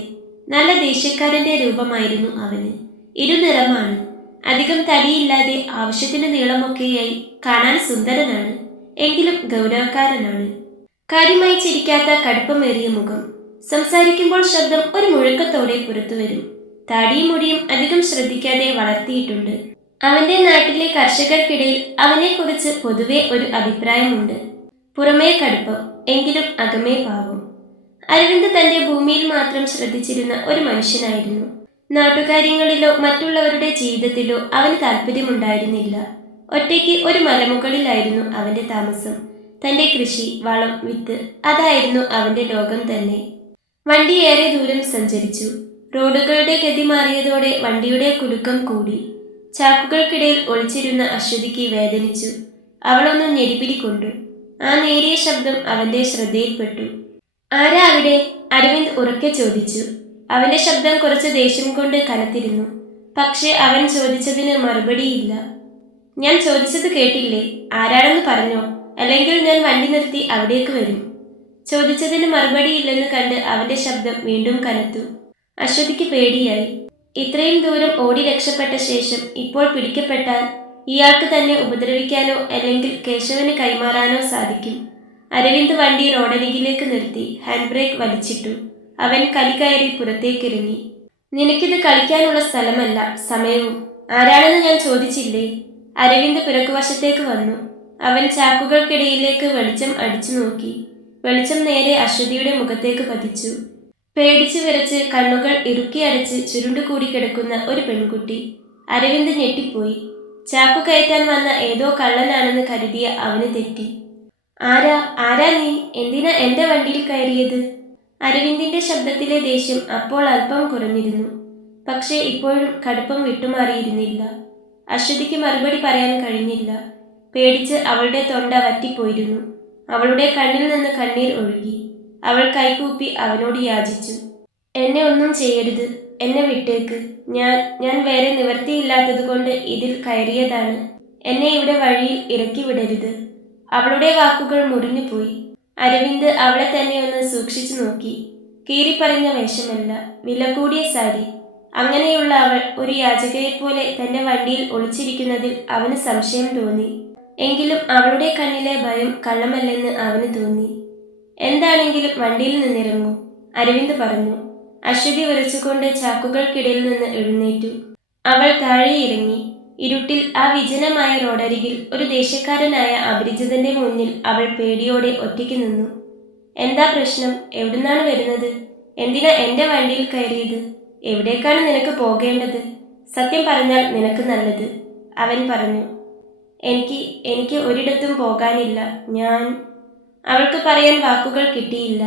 നല്ല ദേഷ്യക്കാരന്റെ രൂപമായിരുന്നു അവന്. ഇരുനിറമാണ്. അധികം തടിയില്ലാതെ ആവശ്യത്തിന് നീളമൊക്കെയായി കാണാൻ സുന്ദരനാണ്. എങ്കിലും ഗൗരവക്കാരനാണ്. കാര്യമായി ചിരിക്കാത്ത കടുപ്പമേറിയ മുഖം. സംസാരിക്കുമ്പോൾ ശബ്ദം ഒരു മുഴക്കത്തോടെ പുറത്തുവരും. താടിയും മുടിയും അധികം ശ്രദ്ധിക്കാതെ വളർത്തിയിട്ടുണ്ട്. അവന്റെ നാട്ടിലെ കർഷകർക്കിടയിൽ അവനെക്കുറിച്ച് പൊതുവെ ഒരു അഭിപ്രായമുണ്ട്. പുറമേ കടുപ്പം, എങ്കിലും അകമേ പാവം. അരവിന്ദ് തന്റെ ഭൂമിയിൽ മാത്രം ശ്രദ്ധിച്ചിരുന്ന ഒരു മനുഷ്യനായിരുന്നു. നാട്ടുകാര്യങ്ങളിലോ മറ്റുള്ളവരുടെ ജീവിതത്തിലോ അവന് താല്പര്യമുണ്ടായിരുന്നില്ല. ഒറ്റയ്ക്ക് ഒരു മലമുകളിലായിരുന്നു അവന്റെ താമസം. തന്റെ കൃഷി, വളം, വിത്ത്, അതായിരുന്നു അവന്റെ ലോകം തന്നെ. വണ്ടി ഏറെ ദൂരം സഞ്ചരിച്ചു. റോഡുകളുടെ ഗതി മാറിയതോടെ വണ്ടിയുടെ കുലുക്കം കൂടി. ചാക്കുകൾക്കിടയിൽ ഒളിച്ചിരുന്ന അശ്വതിക്ക് വേദനിച്ചു. അവളൊന്ന് ഞെരിപിരി കൊണ്ടു. ആ നേരിയ ശബ്ദം അവന്റെ ശ്രദ്ധയിൽപ്പെട്ടു. ആരാ അവിടെ? അരവിന്ദ് ഉറക്കെ ചോദിച്ചു. അവന്റെ ശബ്ദം കുറച്ച് ദേഷ്യം കൊണ്ട് കനത്തിരുന്നു. പക്ഷെ അവൻ ചോദിച്ചതിന് മറുപടിയില്ല. ഞാൻ ചോദിച്ചത് കേട്ടില്ലേ? ആരാണെന്ന് പറഞ്ഞോ, അല്ലെങ്കിൽ ഞാൻ വണ്ടി നിർത്തി അവിടേക്ക് വരും. ചോദിച്ചതിന് മറുപടിയില്ലെന്ന് കണ്ട് അവന്റെ ശബ്ദം വീണ്ടും കനത്തു. അശ്വതിക്ക് പേടിയായി. ഇത്രയും ദൂരം ഓടി രക്ഷപ്പെട്ട ശേഷം ഇപ്പോൾ പിടിക്കപ്പെട്ടാൽ ഇയാൾക്ക് തന്നെ ഉപദ്രവിക്കാനോ അല്ലെങ്കിൽ കേശവന് കൈമാറാനോ സാധിക്കും. അരവിന്ദ് വണ്ടി റോഡരികിലേക്ക് നിർത്തി ഹാൻഡ് ബ്രേക്ക് വലിച്ചിട്ടു. അവൻ കലി കയറി പുറത്തേക്കിറങ്ങി. നിനക്കിത് കളിക്കാനുള്ള സ്ഥലമല്ല, സമയവും. ആരാണെന്ന് ഞാൻ ചോദിച്ചില്ലേ? അരവിന്ദ് പിറകുവശത്തേക്ക് വന്നു. അവൻ ചാക്കുകൾക്കിടയിലേക്ക് വെളിച്ചം അടിച്ചു നോക്കി. വെളിച്ചം നേരെ അശ്വതിയുടെ മുഖത്തേക്ക് പതിച്ചു. പേടിച്ചു വിറച്ച് കണ്ണുകൾ ഇറുക്കിയടച്ച് ചുരുണ്ടുകൂടി കിടക്കുന്ന ഒരു പെൺകുട്ടി. അരവിന്ദ് ഞെട്ടിപ്പോയി. ചാക്കു കയറ്റാൻ വന്ന ഏതോ കള്ളനാണെന്ന് കരുതിയ അവന് തെറ്റി. ആരാ നീ? എന്തിനാ എന്റെ വണ്ടിയിൽ കയറിയത്? അരവിന്ദിന്റെ ശബ്ദത്തിലെ ദേഷ്യം അപ്പോൾ അല്പം കുറഞ്ഞിരുന്നു. പക്ഷേ ഇപ്പോഴും കടുപ്പം വിട്ടുമാറിയിരുന്നില്ല. അശ്വതിക്ക് മറുപടി പറയാൻ കഴിഞ്ഞില്ല. പേടിച്ച് അവളുടെ തൊണ്ട വറ്റിപ്പോയിരുന്നു. അവളുടെ കണ്ണിൽ നിന്ന് കണ്ണീർ ഒഴുകി. അവൾ കൈകൂപ്പി അവനോട് യാചിച്ചു. എന്നെ ഒന്നും ചെയ്യരുത്, എന്നെ വിട്ടേക്ക്. ഞാൻ വേറെ നിവൃത്തിയില്ലാത്തതുകൊണ്ട് ഇതിൽ കയറിയതാണ്. എന്നെ ഇവിടെ വഴിയിൽ ഇറക്കി വിടരുത്. അവളുടെ വാക്കുകൾ മുറിഞ്ഞുപോയി. അരവിന്ദ് അവളെ തന്നെ ഒന്ന് സൂക്ഷിച്ചു നോക്കി. കീറിപ്പറഞ്ഞ വേഷമല്ല, വില കൂടിയ സാരി. അങ്ങനെയുള്ള അവൾ ഒരു യാചകയെപ്പോലെ തന്റെ വണ്ടിയിൽ ഒളിച്ചിരിക്കുന്നതിൽ അവന് സംശയം തോന്നി. എങ്കിലും അവളുടെ കണ്ണിലെ ഭയം കള്ളമല്ലെന്ന് അവന് തോന്നി. എന്താണെങ്കിലും വണ്ടിയിൽ നിന്നിറങ്ങൂ, അരവിന്ദ് പറഞ്ഞു. അശ്വതി വിറച്ചുകൊണ്ട് ചാക്കുകൾക്കിടയിൽ നിന്ന് എഴുന്നേറ്റു. അവൾ താഴെ ഇറങ്ങി. ഇരുട്ടിൽ ആ വിജനമായ റോഡരികിൽ ഒരു ദേശക്കാരനായ അപരിചിതന്റെ മുന്നിൽ അവൾ പേടിയോടെ ഒറ്റയ്ക്ക് നിന്നു. എന്താ പ്രശ്നം? എവിടുന്നാണ് വരുന്നത്? എന്തിനാ എന്റെ വണ്ടിയിൽ കയറിയത്? എവിടേക്കാണ് നിനക്ക് പോകേണ്ടത്? സത്യം പറഞ്ഞാൽ നിനക്ക് നല്ലത്, അവൻ പറഞ്ഞു. എനിക്ക് ഒരിടത്തും പോകാനില്ല. അവൾക്ക് പറയാൻ വാക്കുകൾ കിട്ടിയില്ല.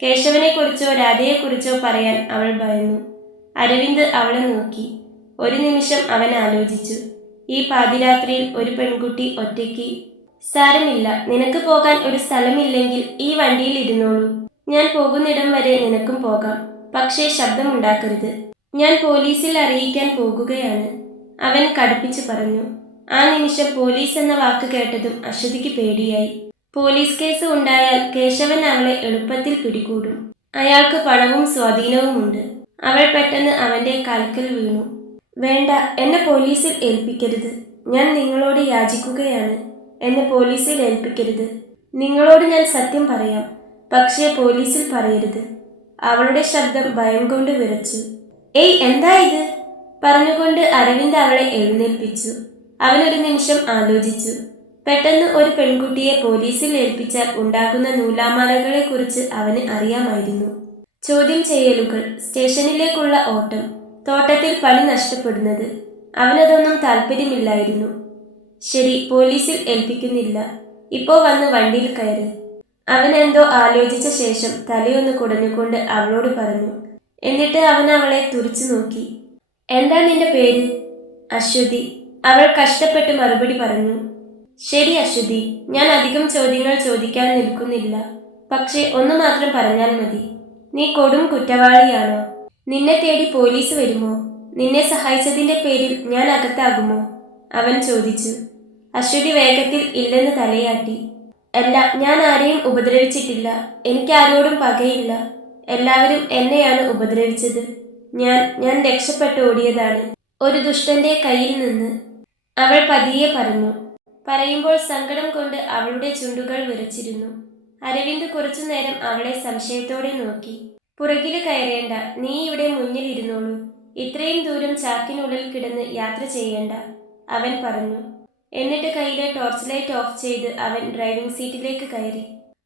കേശവനെക്കുറിച്ചോ രാധയെക്കുറിച്ചോ പറയാൻ അവൾ ഭയന്നു. അരവിന്ദ് അവളെ നോക്കി. ഒരു നിമിഷം അവൻ ആലോചിച്ചു. ഈ പാതിരാത്രിയിൽ ഒരു പെൺകുട്ടി ഒറ്റയ്ക്ക്. സാരമില്ല, നിനക്ക് പോകാൻ ഒരു സ്ഥലമില്ലെങ്കിൽ ഈ വണ്ടിയിൽ ഇരുന്നോളൂ. ഞാൻ പോകുന്നിടം വരെ നിനക്കും പോകാം. പക്ഷേ ശബ്ദമുണ്ടാക്കരുത്. ഞാൻ പോലീസിൽ അറിയിക്കാൻ പോകുകയാണ്, അവൻ കടുപ്പിച്ചു പറഞ്ഞു. ആ നിമിഷം പോലീസ് എന്ന വാക്ക് കേട്ടതും അശ്വതിക്ക് പേടിയായി. പോലീസ് കേസ് ഉണ്ടായാൽ കേശവൻ അവളെ എളുപ്പത്തിൽ പിടികൂടും. അയാൾക്ക് പണവും സ്വാധീനവുമുണ്ട്. അവൾ പെട്ടെന്ന് അവന്റെ കാൽക്കൽ വീണു. വേണ്ട, എന്നെ പോലീസിൽ ഏൽപ്പിക്കരുത്. ഞാൻ നിങ്ങളോട് യാചിക്കുകയാണ്. എന്നെ പോലീസിൽ ഏൽപ്പിക്കരുത്. നിങ്ങളോട് ഞാൻ സത്യം പറയാം, പക്ഷേ പോലീസിൽ പറയരുത്. അവളുടെ ശബ്ദം ഭയം കൊണ്ട് വിറച്ചു. ഏയ്, എന്താ ഇത്? പറഞ്ഞുകൊണ്ട് അരവിന്ദ് അവളെ എഴുന്നേൽപ്പിച്ചു. അവനൊരു നിമിഷം ആലോചിച്ചു. പെട്ടെന്ന് ഒരു പെൺകുട്ടിയെ പോലീസിൽ ഏൽപ്പിച്ചാൽ ഉണ്ടാകുന്ന നൂലാമാലകളെക്കുറിച്ച് അവന് അറിയാമായിരുന്നു. ചോദ്യം ചെയ്യലുകൾ, സ്റ്റേഷനിലേക്കുള്ള ഓട്ടം, തോട്ടത്തിൽ പണി നഷ്ടപ്പെടുന്നത്. അവനതൊന്നും താല്പര്യമില്ലായിരുന്നു. ശരി, പോലീസിൽ ഏൽപ്പിക്കുന്നില്ല. ഇപ്പോ വന്ന് വണ്ടിയിൽ കയറ്. അവൻ എന്തോ ആലോചിച്ച ശേഷം തലയൊന്ന് കുടഞ്ഞുകൊണ്ട് അവളോട് പറഞ്ഞു. എന്നിട്ട് അവൻ അവളെ തുറിച്ചു നോക്കി. എന്താ നിന്റെ പേര്? അശ്വതി. അവൾ കഷ്ടപ്പെട്ട് മറുപടി പറഞ്ഞു. ശരി അശ്വതി, ഞാൻ അധികം ചോദ്യങ്ങൾ ചോദിക്കാൻ നിൽക്കുന്നില്ല. പക്ഷേ ഒന്ന് മാത്രം പറഞ്ഞാൽ മതി. നീ കൊടും കുറ്റവാളിയാണോ? നിന്നെ തേടി പോലീസ് വരുമോ? നിന്നെ സഹായിച്ചതിന്റെ പേരിൽ ഞാൻ അകത്താകുമോ? അവൻ ചോദിച്ചു. അശ്വതി വേഗത്തിൽ ഇല്ലെന്ന് തലയാട്ടി. അല്ല, ഞാൻ ആരെയും ഉപദ്രവിച്ചിട്ടില്ല. എനിക്കാരോടും പകയില്ല. എല്ലാവരും എന്നെയാണ് ഉപദ്രവിച്ചത്. ഞാൻ രക്ഷപ്പെട്ട് ഓടിയതാണ്, ഒരു ദുഷ്ടന്റെ കയ്യിൽ നിന്ന്. അവൾ പതിയെ പറഞ്ഞു. പറയുമ്പോൾ സങ്കടം കൊണ്ട് അവളുടെ ചുണ്ടുകൾ വിറച്ചിരുന്നു. അരവിന്ദ് കുറച്ചുനേരം അവളെ സംശയത്തോടെ നോക്കി. പുറകില് കയറേണ്ട, നീ ഇവിടെ മുന്നിൽ ഇരുന്നോളൂ. ഇത്രയും ദൂരം ചാക്കിനുള്ളിൽ കിടന്ന് യാത്ര ചെയ്യേണ്ട, അവൻ പറഞ്ഞു. എന്നിട്ട് കയ്യിലെ ടോർച്ച് ലൈറ്റ് ഓഫ് ചെയ്ത് അവൻ ഡ്രൈവിംഗ് സീറ്റിലേക്ക് കയറി.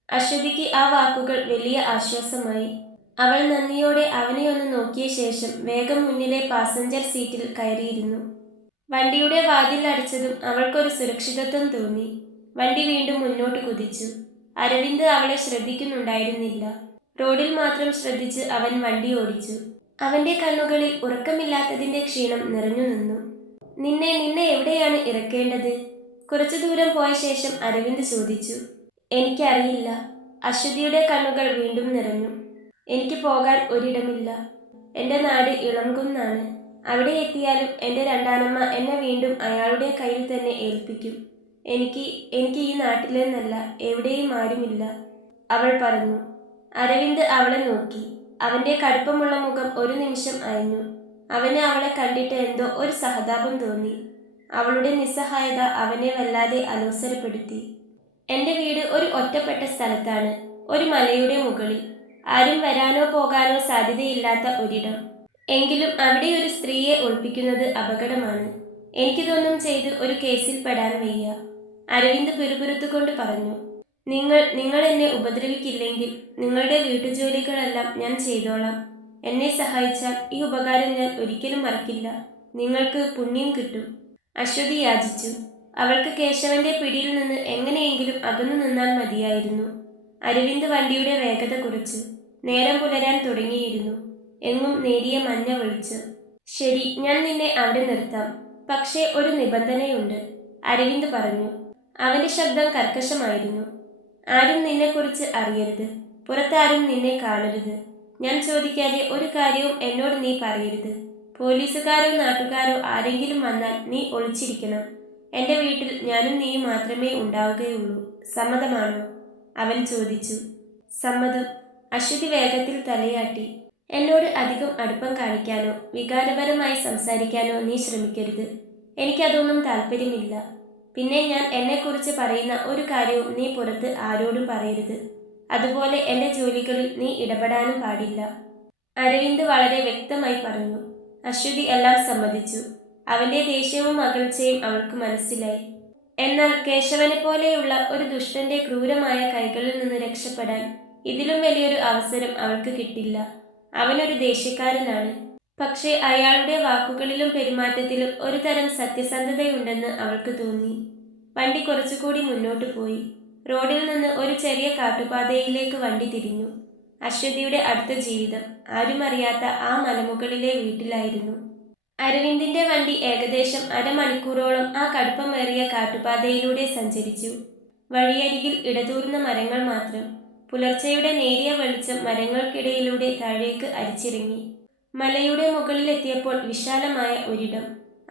അശ്വതിക്ക് ആ വാക്കുകൾ വലിയ ആശ്വാസമായി. അവൾ നന്ദിയോടെ അവനെ ഒന്ന് നോക്കിയ ശേഷം വേഗം മുന്നിലെ പാസഞ്ചർ സീറ്റിൽ കയറിയിരുന്നു. വണ്ടിയുടെ വാതിൽ അടച്ചതും അവൾക്കൊരു സുരക്ഷിതത്വം തോന്നി. വണ്ടി വീണ്ടും മുന്നോട്ട് കുതിച്ചു. അരവിന്ദ് അവളെ ശ്രദ്ധിക്കുന്നുണ്ടായിരുന്നില്ല. റോഡിൽ മാത്രം ശ്രദ്ധിച്ച് അവൻ വണ്ടി ഓടിച്ചു. അവന്റെ കണ്ണുകളിൽ ഉറക്കമില്ലാത്തതിന്റെ ക്ഷീണം നിറഞ്ഞു നിന്നു. നിന്നെ എവിടെയാണ് ഇറക്കേണ്ടത്? കുറച്ചു ദൂരം പോയ ശേഷം അരവിന്ദ് ചോദിച്ചു. എനിക്കറിയില്ല. അശ്വതിയുടെ കണ്ണുകൾ വീണ്ടും നിറഞ്ഞു. എനിക്ക് പോകാൻ ഒരിടമില്ല. എൻ്റെ നാട് ഇളംകുന്നാണ്. അവിടെ എത്തിയാലും എൻ്റെ രണ്ടാനമ്മ എന്നെ വീണ്ടും അയാളുടെ കയ്യിൽ തന്നെ ഏൽപ്പിക്കും. എനിക്ക് ഈ നാട്ടിലെന്നല്ല എവിടെയും ആരുമില്ല, അവൾ പറഞ്ഞു. അരവിന്ദ് അവളെ നോക്കി. അവന്റെ കടുപ്പമുള്ള മുഖം ഒരു നിമിഷം അയഞ്ഞു. അവന് അവളെ കണ്ടിട്ട് എന്തോ ഒരു സഹതാപം തോന്നി. അവളുടെ നിസ്സഹായത അവനെ വല്ലാതെ അലോസരപ്പെടുത്തി. എൻ്റെ വീട് ഒരു ഒറ്റപ്പെട്ട സ്ഥലത്താണ്, ഒരു മലയുടെ മുകളിൽ. ആരും വരാനോ പോകാനോ സാധ്യതയില്ലാത്ത ഒരിടം. എങ്കിലും അവിടെ ഒരു സ്ത്രീയെ ഒളിപ്പിക്കുന്നത് അപകടമാണ്. എനിക്കിതൊന്നും ചെയ്ത് ഒരു കേസിൽ പെടാൻ വയ്യ, അരവിന്ദ് പിറുപിറുത്തുകൊണ്ട് പറഞ്ഞു. നിങ്ങൾ എന്നെ ഉപദ്രവിക്കില്ലെങ്കിൽ നിങ്ങളുടെ വീട്ടുജോലികളെല്ലാം ഞാൻ ചെയ്തോളാം. എന്നെ സഹായിച്ചാൽ ഈ ഉപകാരം ഞാൻ ഒരിക്കലും മറക്കില്ല. നിങ്ങൾക്ക് പുണ്യം കിട്ടും, അശ്വതി യാചിച്ചു. അവൾക്ക് കേശവന്റെ പിടിയിൽ നിന്ന് എങ്ങനെയെങ്കിലും അകന്നു നിന്നാൽ മതിയായിരുന്നു. അരവിന്ദ് വണ്ടിയുടെ വേഗത കുറച്ചു. നേരം പുലരാൻ തുടങ്ങിയിരുന്നു. എങ്ങും നേരിയ മഞ്ഞ വെളിച്ചം. ശരി, ഞാൻ നിന്നെ അവിടെ നിർത്താം. പക്ഷേ ഒരു നിബന്ധനയുണ്ട്, അരവിന്ദ് പറഞ്ഞു. അവന്റെ ശബ്ദം കർക്കശമായിരുന്നു. ആരും നിന്നെക്കുറിച്ച് അറിയരുത്. പുറത്താരും നിന്നെ കാണരുത്. ഞാൻ ചോദിക്കാതെ ഒരു കാര്യവും എന്നോട് നീ പറയരുത്. പോലീസുകാരോ നാട്ടുകാരോ ആരെങ്കിലും വന്നാൽ നീ ഒളിച്ചിരിക്കണം. എൻ്റെ വീട്ടിൽ ഞാനും നീയും മാത്രമേ ഉണ്ടാവുകയുള്ളൂ. സമ്മതമാണോ? അവൻ ചോദിച്ചു. സമ്മതം, അശ്വതി വേഗത്തിൽ തലയാട്ടി. എന്നോട് അധികം അടുപ്പം കാണിക്കാനോ വികാരപരമായി സംസാരിക്കാനോ നീ ശ്രമിക്കരുത്. എനിക്കതൊന്നും താല്പര്യമില്ല. പിന്നെ ഞാൻ എന്നെക്കുറിച്ച് പറയുന്ന ഒരു കാര്യവും നീ പുറത്ത് ആരോടും പറയരുത്. അതുപോലെ എൻ്റെ ജോലികളിൽ നീ ഇടപെടാനും പാടില്ല, അരവിന്ദ് വളരെ വ്യക്തമായി പറഞ്ഞു. അശ്വതി എല്ലാം സമ്മതിച്ചു. അവന്റെ ദേഷ്യവും അകൽച്ചയും അവൾക്ക് മനസ്സിലായി. എന്നാൽ കേശവനെ പോലെയുള്ള ഒരു ദുഷ്ടന്റെ ക്രൂരമായ കൈകളിൽ നിന്ന് രക്ഷപ്പെടാൻ ഇതിലും വലിയൊരു അവസരം അവൾക്ക് കിട്ടില്ല. അവനൊരു ദേഷ്യക്കാരനാണ്. പക്ഷേ അയാളുടെ വാക്കുകളിലും പെരുമാറ്റത്തിലും ഒരു തരം സത്യസന്ധതയുണ്ടെന്ന് അവൾക്ക് തോന്നി. വണ്ടി കുറച്ചുകൂടി മുന്നോട്ട് പോയി. റോഡിൽ നിന്ന് ഒരു ചെറിയ കാട്ടുപാതയിലേക്ക് വണ്ടി തിരിഞ്ഞു. അശ്വതിയുടെ അടുത്ത ജീവിതം ആരും അറിയാത്ത ആ മലമുകളിലെ വീട്ടിലായിരുന്നു. അരവിന്ദിന്റെ വണ്ടി ഏകദേശം അരമണിക്കൂറോളം ആ കടുപ്പമേറിയ കാട്ടുപാതയിലൂടെ സഞ്ചരിച്ചു. വഴിയരികിൽ ഇടതൂർന്ന മരങ്ങൾ മാത്രം. പുലർച്ചെയുടെ നേരിയ വെളിച്ചം മരങ്ങൾക്കിടയിലൂടെ താഴേക്ക് അരിച്ചിറങ്ങി. മലയുടെ മുകളിലെത്തിയപ്പോൾ വിശാലമായ ഒരിടം.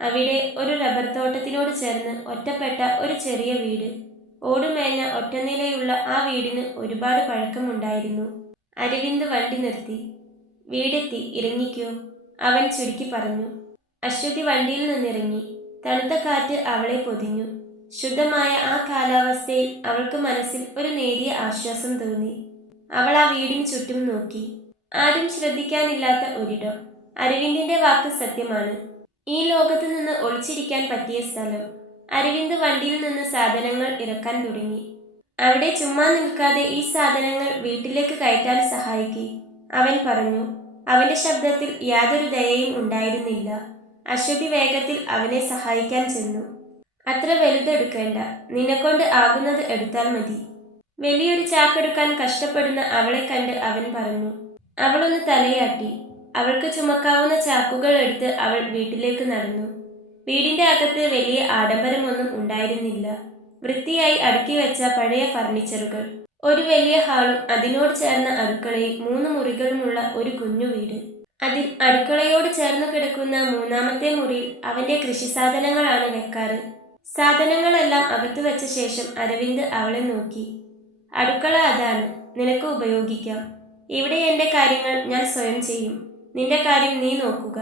അവിടെ ഒരു റബ്ബർ തോട്ടത്തിനോട് ചേർന്ന് ഒറ്റപ്പെട്ട ഒരു ചെറിയ വീട്. ഓടുമേഞ്ഞ ഒറ്റനിലയുള്ള ആ വീടിന് ഒരുപാട് പഴക്കമുണ്ടായിരുന്നു. അരവിന്ദ് വണ്ടി നിർത്തി. വീടെത്തി, ഇറങ്ങിക്കോ, അവൻ ചുരുക്കി പറഞ്ഞു. അശ്വതി വണ്ടിയിൽ നിന്നിറങ്ങി. തണുത്ത കാറ്റ് അവളെ പൊതിഞ്ഞു. ശുദ്ധമായ ആ കാലാവസ്ഥയിൽ അവൾക്ക് മനസ്സിൽ ഒരു നേരിയ ആശ്വാസം തോന്നി. അവൾ ആ വീടിന് ചുറ്റും നോക്കി. ആരും ശ്രദ്ധിക്കാനില്ലാത്ത ഒരിടം. അരവിന്ദിന്റെ വാക്ക് സത്യമാണ്. ഈ ലോകത്തു നിന്ന് ഒളിച്ചിരിക്കാൻ പറ്റിയ സ്ഥലം. അരവിന്ദ് വണ്ടിയിൽ നിന്ന് സാധനങ്ങൾ ഇറക്കാൻ തുടങ്ങി. അവിടെ ചുമ്മാ നിൽക്കാതെ ഈ സാധനങ്ങൾ വീട്ടിലേക്ക് കയറ്റാൻ സഹായിക്കി, അവൻ പറഞ്ഞു. അവന്റെ ശബ്ദത്തിൽ യാതൊരു ദയയും ഉണ്ടായിരുന്നില്ല. അശ്വതി വേഗത്തിൽ അവനെ സഹായിക്കാൻ ചെന്നു. അത്ര വലുതെടുക്കേണ്ട, നിന്നെക്കൊണ്ട് ആകുന്നത് എടുത്താൽ മതി. വലിയൊരു ചാക്കെടുക്കാൻ കഷ്ടപ്പെടുന്ന അവളെ കണ്ട് അവൻ പറഞ്ഞു. അവളൊന്ന് തലയാട്ടി. അവൾക്ക് ചുമക്കാവുന്ന ചാക്കുകൾ എടുത്ത് അവൾ വീട്ടിലേക്ക് നടന്നു. വീടിന്റെ അകത്ത് വലിയ ആഡംബരമൊന്നും ഉണ്ടായിരുന്നില്ല. വൃത്തിയായി അടുക്കി വെച്ച പഴയ ഫർണിച്ചറുകൾ, ഒരു വലിയ ഹാളും അതിനോട് ചേർന്ന അടുക്കളയും 3 മുറികളുമുള്ള ഒരു കുഞ്ഞു വീട്. അതിൽ അടുക്കളയോട് ചേർന്ന് കിടക്കുന്ന 3ാമത്തെ മുറിയിൽ അവന്റെ കൃഷി സാധനങ്ങളാണ് വെക്കാറ്. സാധനങ്ങളെല്ലാം അകത്തു വെച്ച ശേഷം അരവിന്ദ് അവളെ നോക്കി. അടുക്കള അതാണ്, നിനക്ക് ഉപയോഗിക്കാം. ഇവിടെ എന്റെ കാര്യങ്ങൾ ഞാൻ സ്വയം ചെയ്യും. നിന്റെ കാര്യം നീ നോക്കുക.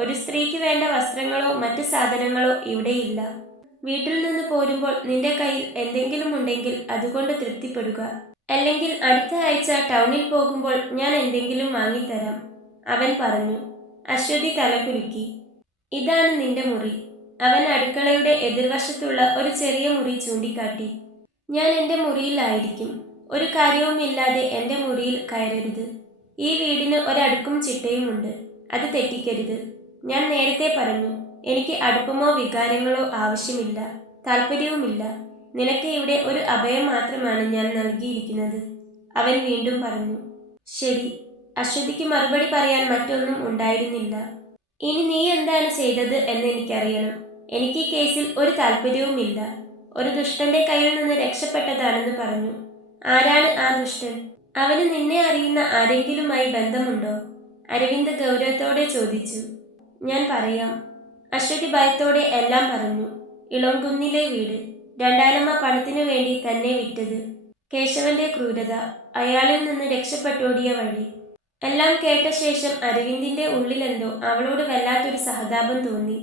ഒരു സ്ത്രീക്ക് വേണ്ട വസ്ത്രങ്ങളോ മറ്റു സാധനങ്ങളോ ഇവിടെയില്ല. വീട്ടിൽ നിന്ന് പോരുമ്പോൾ നിന്റെ കയ്യിൽ എന്തെങ്കിലും ഉണ്ടെങ്കിൽ അതുകൊണ്ട് തൃപ്തിപ്പെടുക. അല്ലെങ്കിൽ അടുത്ത ആഴ്ച ടൗണിൽ പോകുമ്പോൾ ഞാൻ എന്തെങ്കിലും വാങ്ങിത്തരാം, അവൻ പറഞ്ഞു. അശ്വതി തലകുലുക്കി. ഇതാണ് നിന്റെ മുറി. അവൻ അടുക്കളയുടെ എതിർവശത്തുള്ള ഒരു ചെറിയ മുറി ചൂണ്ടിക്കാട്ടി. ഞാൻ എൻ്റെ മുറിയിലായിരിക്കും. ഒരു കാര്യവുമില്ലാതെ എൻ്റെ മുറിയിൽ കയറരുത്. ഈ വീടിന് ഒരടുക്കും ചിട്ടയുമുണ്ട്, അത് തെറ്റിക്കരുത്. ഞാൻ നേരത്തെ പറഞ്ഞു, എനിക്ക് അടുപ്പമോ വികാരങ്ങളോ ആവശ്യമില്ല, താല്പര്യവുമില്ല. നിനക്ക് ഇവിടെ ഒരു അഭയം മാത്രമാണ് ഞാൻ നൽകിയിരിക്കുന്നത്, അവൻ വീണ്ടും പറഞ്ഞു. ശരി. അശ്വതിക്ക് മറുപടി പറയാൻ മറ്റൊന്നും ഉണ്ടായിരുന്നില്ല. ഇനി നീ എന്താണ് ചെയ്തത് എന്ന് എനിക്കറിയണം. എനിക്ക് ഈ കേസിൽ ഒരു താല്പര്യവുമില്ല. ഒരു ദുഷ്ടന്റെ കയ്യിൽ നിന്ന് രക്ഷപ്പെട്ടതാണെന്ന് പറഞ്ഞു. ആരാണ് ആ ദുഷ്ടൻ? അവന് നിന്നെ അറിയുന്ന ആരെങ്കിലുമായി ബന്ധമുണ്ടോ? അരവിന്ദ് ഗൗരവത്തോടെ ചോദിച്ചു. ഞാൻ പറയാം, അശ്വതി ഭയത്തോടെ എല്ലാം പറഞ്ഞു. ഇളംകുന്നിലെ വീട്, രണ്ടാനമ്മ പണത്തിനു വേണ്ടി തന്നെ വിറ്റത്, കേശവന്റെ ക്രൂരത, അയാളിൽ നിന്ന് രക്ഷപ്പെട്ടോടിയ വഴി. എല്ലാം കേട്ട ശേഷം അരവിന്ദിന്റെ ഉള്ളിലെന്തോ അവളോട് വല്ലാത്തൊരു സഹതാപം തോന്നി.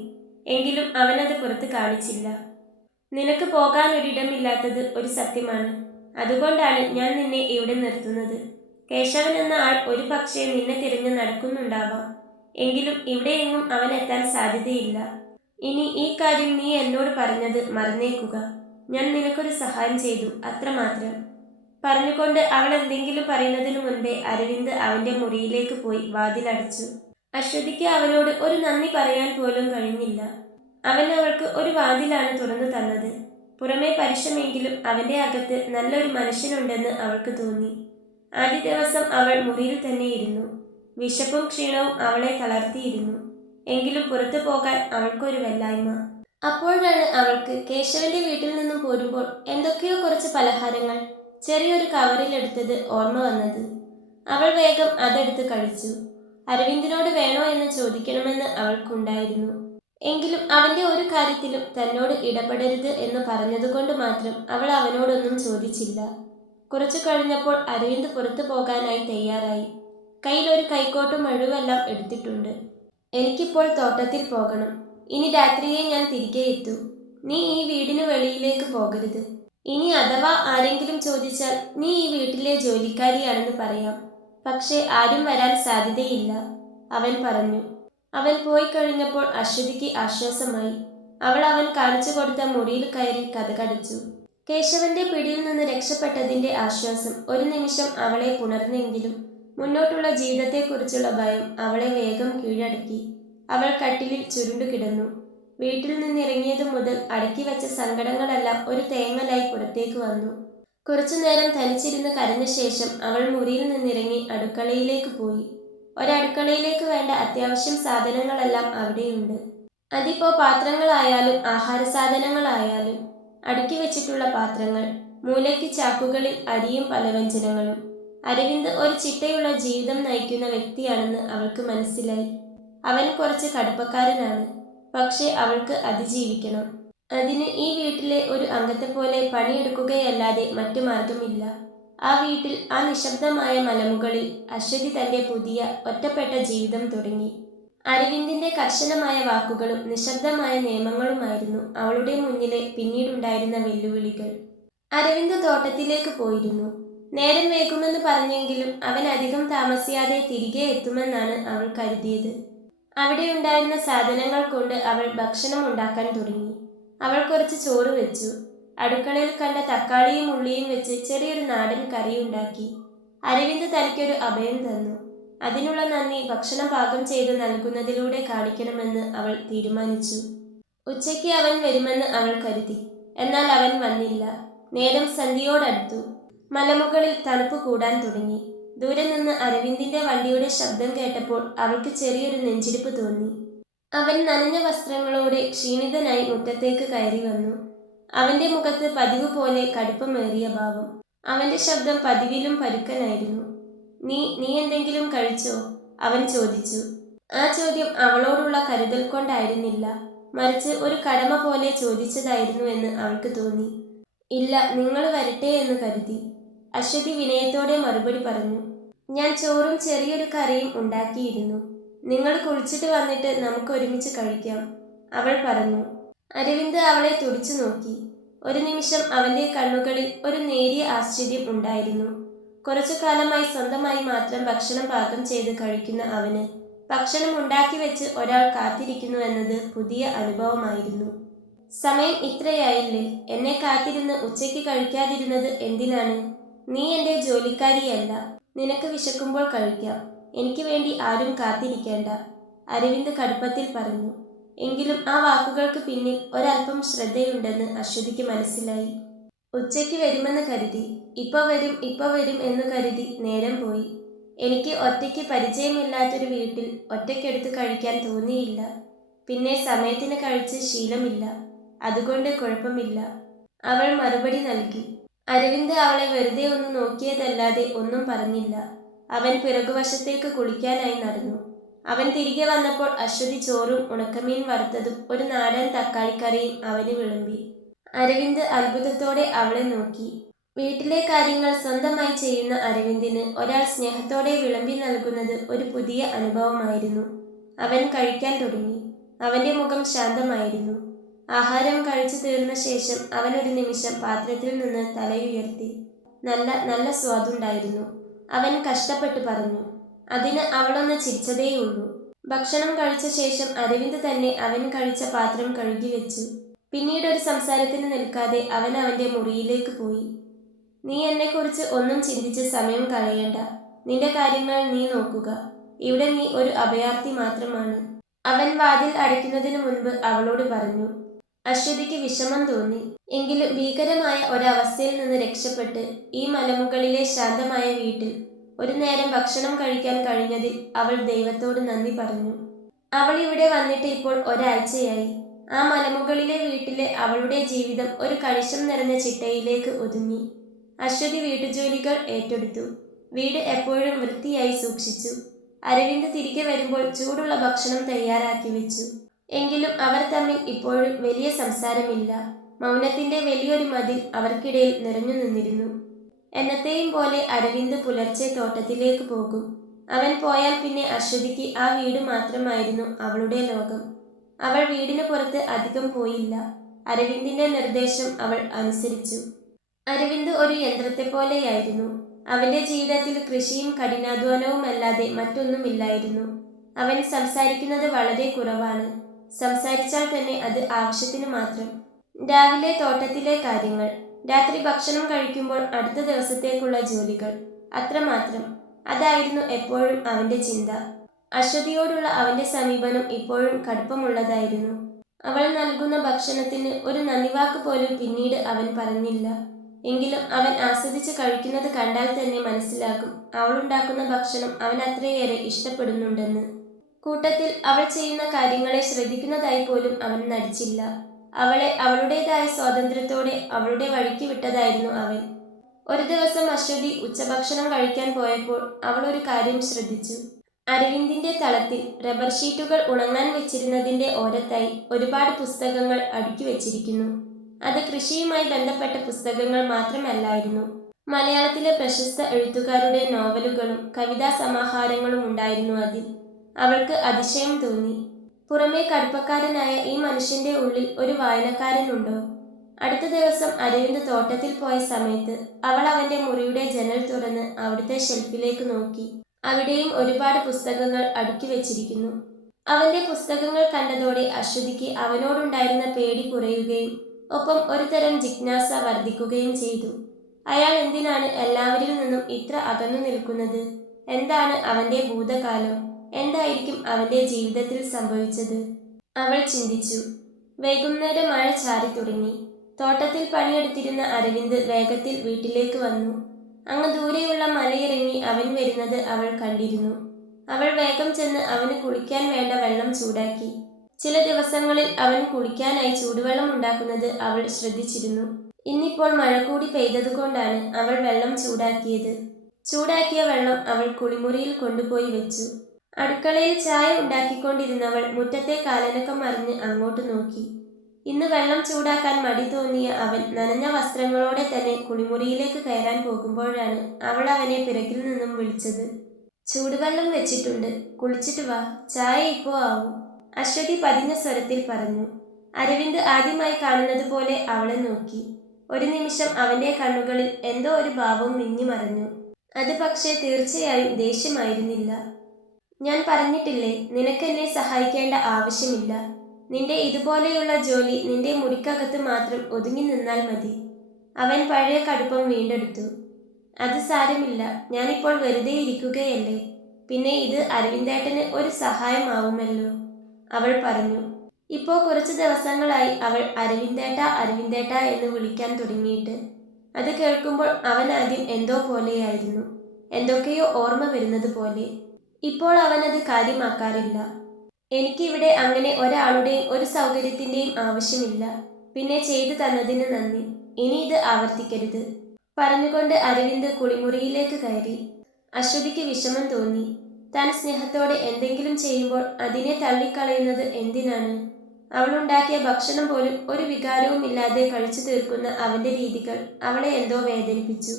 എങ്കിലും അവനത് പുറത്ത് കാണിച്ചില്ല. നിനക്ക് പോകാനൊരിടമില്ലാത്തത് ഒരു സത്യമാണ്. അതുകൊണ്ടാണ് ഞാൻ നിന്നെ ഇവിടെ നിർത്തുന്നത്. കേശവൻ എന്ന ആൾ ഒരു പക്ഷേ നിന്നെ തിരഞ്ഞു നടക്കുന്നുണ്ടാവാം. എങ്കിലും ഇവിടെയെങ്ങും അവൻ എത്താൻ സാധ്യതയില്ല. ഇനി ഈ കാര്യം നീ എന്നോട് പറഞ്ഞത് മറന്നേക്കുക. ഞാൻ നിനക്കൊരു സഹായം ചെയ്തു, അത്രമാത്രം. പറഞ്ഞുകൊണ്ട് അവൾ എന്തെങ്കിലും പറയുന്നതിനു മുൻപേ അരവിന്ദ് അവന്റെ മുറിയിലേക്ക് പോയി വാതിലടച്ചു. അശ്വതിക്ക് അവനോട് ഒരു നന്ദി പറയാൻ പോലും കഴിഞ്ഞില്ല. അവൻ അവൾക്ക് ഒരു വാതിലാണ് തുറന്നു തന്നത്. പുറമേ പരുഷമെങ്കിലും അവന്റെ അകത്ത് നല്ലൊരു മനുഷ്യനുണ്ടെന്ന് അവൾക്ക് തോന്നി. ആദ്യ ദിവസം അവൾ മുറിയിൽ തന്നെ ഇരുന്നു. വിശപ്പും ക്ഷീണവും അവളെ തളർത്തിയിരുന്നു. എങ്കിലും പുറത്തു പോകാൻ അവൾക്കൊരു വല്ലായ്മ. അപ്പോഴാണ് അവൾക്ക് കേശവന്റെ വീട്ടിൽ നിന്നും പോരുമ്പോൾ എന്തൊക്കെയോ കുറച്ച് പലഹാരങ്ങൾ ചെറിയൊരു കവറിലെടുത്തത് ഓർമ്മ വന്നത്. അവൾ വേഗം അതെടുത്ത് കഴിച്ചു. അരവിന്ദിനോട് വേണോ എന്ന് ചോദിക്കണമെന്ന് അവൾക്കുണ്ടായിരുന്നു. എങ്കിലും അവന്റെ ഒരു കാര്യത്തിലും തന്നോട് ഇടപെടരുത് എന്ന് പറഞ്ഞതുകൊണ്ട് മാത്രം അവൾ അവനോടൊന്നും ചോദിച്ചില്ല. കുറച്ചു കഴിഞ്ഞപ്പോൾ അരവിന്ദ് പുറത്തു പോകാനായി തയ്യാറായി. കയ്യിൽ ഒരു കൈക്കോട്ടും മഴുവെല്ലാം എടുത്തിട്ടുണ്ട്. എനിക്കിപ്പോൾ തോട്ടത്തിൽ പോകണം. ഇനി രാത്രിയെ ഞാൻ തിരികെ എത്തൂ. നീ ഈ വീടിന് വെളിയിലേക്ക് പോകരുത്. ഇനി അഥവാ ആരെങ്കിലും ചോദിച്ചാൽ നീ ഈ വീട്ടിലെ ജോലിക്കാരിയാണെന്ന് പറയാം. പക്ഷേ ആരും വരാൻ സാധ്യതയില്ല, അവൻ പറഞ്ഞു. അവൻ പോയി കഴിഞ്ഞപ്പോൾ അശ്വതിക്ക് ആശ്വാസമായി. അവൾ അവൻ കാണിച്ചു കൊടുത്ത മുറിയിൽ കയറി കതകടച്ചു. കേശവന്റെ പിടിയിൽ നിന്ന് രക്ഷപ്പെട്ടതിന്റെ ആശ്വാസം ഒരു നിമിഷം അവളെ പുണർന്നെങ്കിലും മുന്നോട്ടുള്ള ജീവിതത്തെക്കുറിച്ചുള്ള ഭയം അവളെ വേഗം കീഴടക്കി. അവൾ കട്ടിലിൽ ചുരുണ്ടു കിടന്നു. വീട്ടിൽ നിന്നിറങ്ങിയതു മുതൽ അടക്കി വെച്ച സങ്കടങ്ങളെല്ലാം ഒരു തേങ്ങലായി പുറത്തേക്ക് വന്നു. കുറച്ചുനേരം തനിച്ചിരുന്ന് കരഞ്ഞ ശേഷം അവൾ മുറിയിൽ നിന്നിറങ്ങി അടുക്കളയിലേക്ക് പോയി. ഒരടുക്കളയിലേക്ക് വേണ്ട അത്യാവശ്യം സാധനങ്ങളെല്ലാം അവിടെയുണ്ട്. അതിപ്പോ പാത്രങ്ങളായാലും ആഹാര സാധനങ്ങളായാലും. അടുക്കി വെച്ചിട്ടുള്ള പാത്രങ്ങൾ, മൂലയ്ക്ക് ചാക്കുകളിൽ അരിയും പലവ്യഞ്ജനങ്ങളും. അരവിന്ദ് ഒരു ചിട്ടയുള്ള ജീവിതം നയിക്കുന്ന വ്യക്തിയാണെന്ന് അവൾക്ക് മനസ്സിലായി. അവൻ കുറച്ച് കടുപ്പക്കാരനാണ്. പക്ഷെ അവൾക്ക് അതിജീവിക്കണം. അതിന് ഈ വീട്ടിലെ ഒരു അംഗത്തെപ്പോലെ പണിയെടുക്കുകയല്ലാതെ മറ്റു മാർഗമില്ല. ആ വീട്ടിൽ, ആ നിശബ്ദമായ മലമുകളിൽ അശ്വതി തന്റെ പുതിയ ഒറ്റപ്പെട്ട ജീവിതം തുടങ്ങി. അരവിന്ദിന്റെ കർശനമായ വാക്കുകളും നിശബ്ദമായ നിയമങ്ങളുമായിരുന്നു അവളുടെ മുന്നിലെ പിന്നീടുണ്ടായിരുന്ന വെല്ലുവിളികൾ. അരവിന്ദ് തോട്ടത്തിലേക്ക് പോയിരുന്നു. നേരം വൈകുമെന്ന് പറഞ്ഞെങ്കിലും അവൻ അധികം താമസിയാതെ തിരികെ എത്തുമെന്നാണ് അവൾ കരുതിയത്. അവിടെ ഉണ്ടായിരുന്ന സാധനങ്ങൾ കൊണ്ട് അവൾ ഭക്ഷണം ഉണ്ടാക്കാൻ തുടങ്ങി. അവൾ കുറച്ച് ചോറ് വെച്ചു. അടുക്കളയിൽ കണ്ട തക്കാളിയും ഉള്ളിയും വെച്ച് ചെറിയൊരു നാടൻ കറിയുണ്ടാക്കി. അരവിന്ദ് തനിക്കൊരു അഭയം തന്നു. അതിനുള്ള നന്ദി ഭക്ഷണം പാകം ചെയ്ത് നൽകുന്നതിലൂടെ കാണിക്കണമെന്ന് അവൾ തീരുമാനിച്ചു. ഉച്ചയ്ക്ക് അവൻ വരുമെന്ന് അവൾ കരുതി. എന്നാൽ അവൻ വന്നില്ല. നേരം സന്ധ്യയോടടുത്തു. മലമുകളിൽ തണുപ്പ് കൂടാൻ തുടങ്ങി. ദൂരെ നിന്ന് അരവിന്ദിന്റെ വണ്ടിയുടെ ശബ്ദം കേട്ടപ്പോൾ അവൾക്ക് ചെറിയൊരു നെഞ്ചിടിപ്പ് തോന്നി. അവൻ നനഞ്ഞ വസ്ത്രങ്ങളോടെ ക്ഷീണിതനായി മുറ്റത്തേക്ക് കയറി വന്നു. അവന്റെ മുഖത്ത് പതിവ് പോലെ കടുപ്പമേറിയ ഭാവം. അവന്റെ ശബ്ദം പതിവിലും പരുക്കനായിരുന്നു. നീ എന്തെങ്കിലും കഴിച്ചോ? അവൻ ചോദിച്ചു. ആ ചോദ്യം അവളോടുള്ള കരുതൽ കൊണ്ടായിരുന്നില്ല, മറിച്ച് ഒരു കടമ പോലെ ചോദിച്ചതായിരുന്നു എന്ന് അവൾക്ക് തോന്നി. ഇല്ല, നിങ്ങൾ വരട്ടെ എന്ന് കരുതി. അശ്വതി വിനയത്തോടെ മറുപടി പറഞ്ഞു. ഞാൻ ചോറും ചെറിയൊരു കറിയും ഉണ്ടാക്കിയിരുന്നു. നിങ്ങൾ കുളിച്ചിട്ട് വന്നിട്ട് നമുക്ക് ഒരുമിച്ച് കഴിക്കാം, അവൾ പറഞ്ഞു. അരവിന്ദ് അവളെ തുടിച്ചു നോക്കി. ഒരു നിമിഷം അവന്റെ കണ്ണുകളിൽ ഒരു നേരിയ ആശ്ചര്യം ഉണ്ടായിരുന്നു. കുറച്ചു കാലമായി സ്വന്തമായി മാത്രം ഭക്ഷണം പാകം ചെയ്ത് കഴിക്കുന്ന അവന് ഭക്ഷണം ഉണ്ടാക്കി വെച്ച് ഒരാൾ കാത്തിരിക്കുന്നു എന്നത് പുതിയ അനുഭവമായിരുന്നു. സമയം ഇത്രയായില്ലേ? എന്നെ കാത്തിരുന്ന് ഉച്ചയ്ക്ക് കഴിക്കാതിരുന്നത് എന്തിനാണ്? നീ എൻ്റെ ജോലിക്കാരിയല്ല. നിനക്ക് വിശക്കുമ്പോൾ കഴിക്കാം. എനിക്ക് വേണ്ടി ആരും കാത്തിരിക്കേണ്ട, അരവിന്ദ് കടുപ്പത്തിൽ പറഞ്ഞു. എങ്കിലും ആ വാക്കുകൾക്ക് പിന്നിൽ ഒരല്പം ശ്രദ്ധയുണ്ടെന്ന് അശ്വതിക്ക് മനസ്സിലായി. ഉച്ചയ്ക്ക് വരുമെന്ന് കരുതി, ഇപ്പൊ വരും എന്ന് കരുതി നേരം പോയി. എനിക്ക് ഒറ്റയ്ക്ക് പരിചയമില്ലാത്തൊരു വീട്ടിൽ ഒറ്റയ്ക്കെടുത്ത് കഴിക്കാൻ തോന്നിയില്ല. പിന്നെ സമയത്തിന് കഴിച്ച് ശീലമില്ല, അതുകൊണ്ട് കുഴപ്പമില്ല, അവൾ മറുപടി നൽകി. അരവിന്ദ് അവളെ വെറുതെ ഒന്ന് നോക്കിയതല്ലാതെ ഒന്നും പറഞ്ഞില്ല. അവൻ പിറകുവശത്തേക്ക് കുളിക്കാനായി നടന്നു. അവൻ തിരികെ വന്നപ്പോൾ അശ്വതി ചോറും ഉണക്കമീൻ വറുത്തതും ഒരു നാടൻ തക്കാളിക്കറിയും അവന് വിളമ്പി. അരവിന്ദ് അത്ഭുതത്തോടെ അവളെ നോക്കി. വീട്ടിലെ കാര്യങ്ങൾ സ്വന്തമായി ചെയ്യുന്ന അരവിന്ദിന് ഒരാൾ സ്നേഹത്തോടെ വിളമ്പി നൽകുന്നത് ഒരു പുതിയ അനുഭവമായിരുന്നു. അവൻ കഴിക്കാൻ തുടങ്ങി. അവന്റെ മുഖം ശാന്തമായിരുന്നു. ആഹാരം കഴിച്ചു തീർന്ന ശേഷം അവൻ ഒരു നിമിഷം പാത്രത്തിൽ നിന്ന് തലയുയർത്തി. നല്ല സ്വാദുണ്ടായിരുന്നു, അവൻ കഷ്ടപ്പെട്ട് പറഞ്ഞു. അതിന് അവളൊന്ന് ചിരിച്ചതേയുള്ളൂ. ഭക്ഷണം കഴിച്ച ശേഷം അരവിന്ദ് തന്നെ അവൻ കഴിച്ച പാത്രം കഴുകി വെച്ചു. പിന്നീട് ഒരു സംസാരത്തിന് നിൽക്കാതെ അവൻ അവന്റെ മുറിയിലേക്ക് പോയി. നീ എന്നെക്കുറിച്ച് ഒന്നും ചിന്തിച്ച് സമയം കളയേണ്ട. നിന്റെ കാര്യങ്ങൾ നീ നോക്കുക. ഇവിടെ നീ ഒരു അഭയാർത്ഥി മാത്രമാണ്, അവൻ വാതിൽ അടയ്ക്കുന്നതിനു മുൻപ് അവളോട് പറഞ്ഞു. അശ്വതിക്ക് വിഷമം തോന്നി. എങ്കിലും ഭീകരമായ ഒരവസ്ഥയിൽ നിന്ന് രക്ഷപ്പെട്ട് ഈ മലമുകളിലെ ശാന്തമായ വീട്ടിൽ ഒരു നേരം ഭക്ഷണം കഴിക്കാൻ കഴിഞ്ഞതിൽ അവൾ ദൈവത്തോട് നന്ദി പറഞ്ഞു. അവൾ ഇവിടെ വന്നിട്ട് ഇപ്പോൾ ഒരാഴ്ചയായി. ആ മലമുകളിലെ വീട്ടിലെ അവളുടെ ജീവിതം ഒരു കണിശം നിറഞ്ഞ ചിട്ടയിലേക്ക് ഒതുങ്ങി. അശ്വതി വീട്ടുജോലികൾ ഏറ്റെടുത്തു. വീട് എപ്പോഴും വൃത്തിയായി സൂക്ഷിച്ചു. അരവിന്ദ് തിരികെ വരുമ്പോൾ ചൂടുള്ള ഭക്ഷണം തയ്യാറാക്കി വെച്ചു. എങ്കിലും അവർ തമ്മിൽ ഇപ്പോഴും വലിയ സംസാരമില്ല. മൗനത്തിന്റെ വലിയൊരു മതിൽ അവർക്കിടയിൽ നിറഞ്ഞു നിന്നിരുന്നു. എന്നത്തെയും പോലെ അരവിന്ദ് പുലർച്ചെ തോട്ടത്തിലേക്ക് പോകും. അവൻ പോയാൽ പിന്നെ അശ്വതിക്ക് ആ വീട് മാത്രമായിരുന്നു അവളുടെ ലോകം. അവൾ വീടിന് പുറത്ത് അധികം പോയില്ല. അരവിന്ദിന്റെ നിർദ്ദേശം അവൾ അനുസരിച്ചു. അരവിന്ദ് ഒരു യന്ത്രത്തെ പോലെയായിരുന്നു. അവന്റെ ജീവിതത്തിൽ കൃഷിയും കഠിനാധ്വാനവുമല്ലാതെ മറ്റൊന്നുമില്ലായിരുന്നു. അവൻ സംസാരിക്കുന്നത് വളരെ കുറവാണ്. സംസാരിച്ചാൽ തന്നെ അത് ആവശ്യത്തിന് മാത്രം. രാവിലെ തോട്ടത്തിലെ കാര്യങ്ങൾ, രാത്രി ഭക്ഷണം കഴിക്കുമ്പോൾ അടുത്ത ദിവസത്തേക്കുള്ള ജോലികൾ, അത്രമാത്രം. അതായിരുന്നു എപ്പോഴും അവന്റെ ചിന്ത. അശ്വതിയോടുള്ള അവന്റെ സമീപനം ഇപ്പോഴും കടുപ്പമുള്ളതായിരുന്നു. അവൾ നൽകുന്ന ഭക്ഷണത്തിന് ഒരു നന്ദിവാക്ക് പോലും പിന്നീട് അവൻ പറഞ്ഞില്ല. എങ്കിലും അവൻ ആസ്വദിച്ച് കഴിക്കുന്നത് കണ്ടാൽ തന്നെ മനസ്സിലാകും അവളുണ്ടാക്കുന്ന ഭക്ഷണം അവൻ അത്രയേറെ ഇഷ്ടപ്പെടുന്നുണ്ടെന്ന്. കൂട്ടത്തിൽ അവൾ ചെയ്യുന്ന കാര്യങ്ങളെ ശ്രദ്ധിക്കുന്നതായി പോലും അവൻ നടിച്ചില്ല. അവളെ അവളുടേതായ സ്വാതന്ത്ര്യത്തോടെ അവളുടെ വഴിക്ക് വിട്ടതായിരുന്നു അവൻ. ഒരു ദിവസം അശ്വതി ഉച്ചഭക്ഷണം കഴിക്കാൻ പോയപ്പോൾ അവൾ ഒരു കാര്യം ശ്രദ്ധിച്ചു. അരവിന്ദിന്റെ തളത്തിൽ റബ്ബർ ഷീറ്റുകൾ ഉണങ്ങാൻ വെച്ചിരുന്നതിന്റെ ഓരത്തായി ഒരുപാട് പുസ്തകങ്ങൾ അടുക്കി വെച്ചിരിക്കുന്നു. അത് കൃഷിയുമായി ബന്ധപ്പെട്ട പുസ്തകങ്ങൾ മാത്രമല്ലായിരുന്നു. മലയാളത്തിലെ പ്രശസ്ത എഴുത്തുകാരുടെ നോവലുകളും കവിതാ സമാഹാരങ്ങളും ഉണ്ടായിരുന്നു അതിൽ. അവൾക്ക് അതിശയം തോന്നി. പുറമേ കടുപ്പക്കാരനായ ഈ മനുഷ്യന്റെ ഉള്ളിൽ ഒരു വായനക്കാരനുണ്ടോ? അടുത്ത ദിവസം അരവിന്ദ് തോട്ടത്തിൽ പോയ സമയത്ത് അവൾ അവന്റെ മുറിയുടെ ജനൽ തുറന്ന് അവിടുത്തെ ഷെൽഫിലേക്ക് നോക്കി. അവിടെയും ഒരുപാട് പുസ്തകങ്ങൾ അടുക്കി വെച്ചിരിക്കുന്നു. അവന്റെ പുസ്തകങ്ങൾ കണ്ടതോടെ അശ്വതിക്ക് അവനോടുണ്ടായിരുന്ന പേടി കുറയുകയും ഒപ്പം ഒരു തരം ജിജ്ഞാസ വർദ്ധിക്കുകയും ചെയ്തു. അയാൾ എന്തിനാണ് എല്ലാവരിൽ നിന്നും ഇത്ര അകന്നു നിൽക്കുന്നത്? എന്താണ് അവന്റെ ഭൂതകാലം? എന്തായിരിക്കും അവന്റെ ജീവിതത്തിൽ സംഭവിച്ചത്? അവൾ ചിന്തിച്ചു. വൈകുന്നേരം മഴ ചാരി തുടങ്ങി. തോട്ടത്തിൽ പണിയെടുത്തിരുന്ന അരവിന്ദ് വേഗത്തിൽ വീട്ടിലേക്ക് വന്നു. അങ്ങ് ദൂരെയുള്ള മലയിറങ്ങി അവൻ വരുന്നത് അവൾ കണ്ടിരുന്നു. അവൾ വേഗം ചെന്ന് അവന് കുളിക്കാൻ വേണ്ട വെള്ളം ചൂടാക്കി. ചില ദിവസങ്ങളിൽ അവൻ കുളിക്കാനായി ചൂടുവെള്ളം ഉണ്ടാക്കുന്നത് അവൾ ശ്രദ്ധിച്ചിരുന്നു. ഇന്നിപ്പോൾ മഴ കൂടി പെയ്തതുകൊണ്ടാണ് അവൾ വെള്ളം ചൂടാക്കിയത്. ചൂടാക്കിയ വെള്ളം അവൾ കുളിമുറിയിൽ കൊണ്ടുപോയി വെച്ചു. അടുക്കളയിൽ ചായ ഉണ്ടാക്കിക്കൊണ്ടിരുന്നവൾ മുറ്റത്തെ കാലനക്കം മറിഞ്ഞ് അങ്ങോട്ട് നോക്കി. ഇന്ന് വെള്ളം ചൂടാക്കാൻ മടി തോന്നിയ അവൻ നനഞ്ഞ വസ്ത്രങ്ങളോടെ തന്നെ കുളിമുറിയിലേക്ക് കയറാൻ പോകുമ്പോഴാണ് അവൾ അവനെ പിറകിൽ നിന്നും വിളിച്ചത്. ചൂടുവെള്ളം വെച്ചിട്ടുണ്ട്, കുളിച്ചിട്ട് വാ, ചായ ഇപ്പോ ആവും, അശ്വതി പതിഞ്ഞ സ്വരത്തിൽ പറഞ്ഞു. അരവിന്ദ് ആദ്യമായി കാണുന്നത് പോലെ അവളെ നോക്കി. ഒരു നിമിഷം അവന്റെ കണ്ണുകളിൽ എന്തോ ഒരു ഭാവം മിന്നി മറഞ്ഞു. അത് പക്ഷേ തീർച്ചയായും ദേഷ്യമായിരുന്നില്ല. ഞാൻ പറഞ്ഞിട്ടില്ലേ, നിനക്കെന്നെ സഹായിക്കേണ്ട ആവശ്യമില്ല. നിന്റെ ഇതുപോലെയുള്ള ജോലി നിന്റെ മുറിക്കകത്ത് മാത്രം ഒതുങ്ങി നിന്നാൽ മതി. അവൻ പഴയ കടുപ്പം വീണ്ടെടുത്തു. അത് സാരമില്ല, ഞാനിപ്പോൾ വെറുതെ ഇരിക്കുകയല്ലേ, പിന്നെ ഇത് അരവിന്ദേട്ടന് ഒരു സഹായമാവുമല്ലോ, അവൾ പറഞ്ഞു. ഇപ്പോൾ കുറച്ച് ദിവസങ്ങളായി അവൾ അരവിന്ദേട്ട അരവിന്ദേട്ട എന്ന് വിളിക്കാൻ തുടങ്ങിയിട്ട്. അത് കേൾക്കുമ്പോൾ അവൻ ആദ്യം എന്തോ പോലെയായിരുന്നു, എന്തൊക്കെയോ ഓർമ്മ വരുന്നത് പോലെ. ഇപ്പോൾ അവനത് കാര്യമാക്കാറില്ല. എനിക്കിവിടെ അങ്ങനെ ഒരാളുടെയും ഒരു സൗകര്യത്തിൻ്റെയും ആവശ്യമില്ല. പിന്നെ ചെയ്തു തന്നതിന് നന്ദി. ഇനി ഇത് ആവർത്തിക്കരുത്, പറഞ്ഞുകൊണ്ട് അരവിന്ദ് കുളിമുറിയിലേക്ക് കയറി. അശ്വതിക്ക് വിഷമം തോന്നി. താൻ സ്നേഹത്തോടെ എന്തെങ്കിലും ചെയ്യുമ്പോൾ അതിനെ തള്ളിക്കളയുന്നത് എന്തിനാണ്? അവളുണ്ടാക്കിയ ഭക്ഷണം പോലും ഒരു വികാരവുമില്ലാതെ കഴിച്ചു തീർക്കുന്ന അവന്റെ രീതികൾ അവളെ എന്തോ വേദനിപ്പിച്ചു.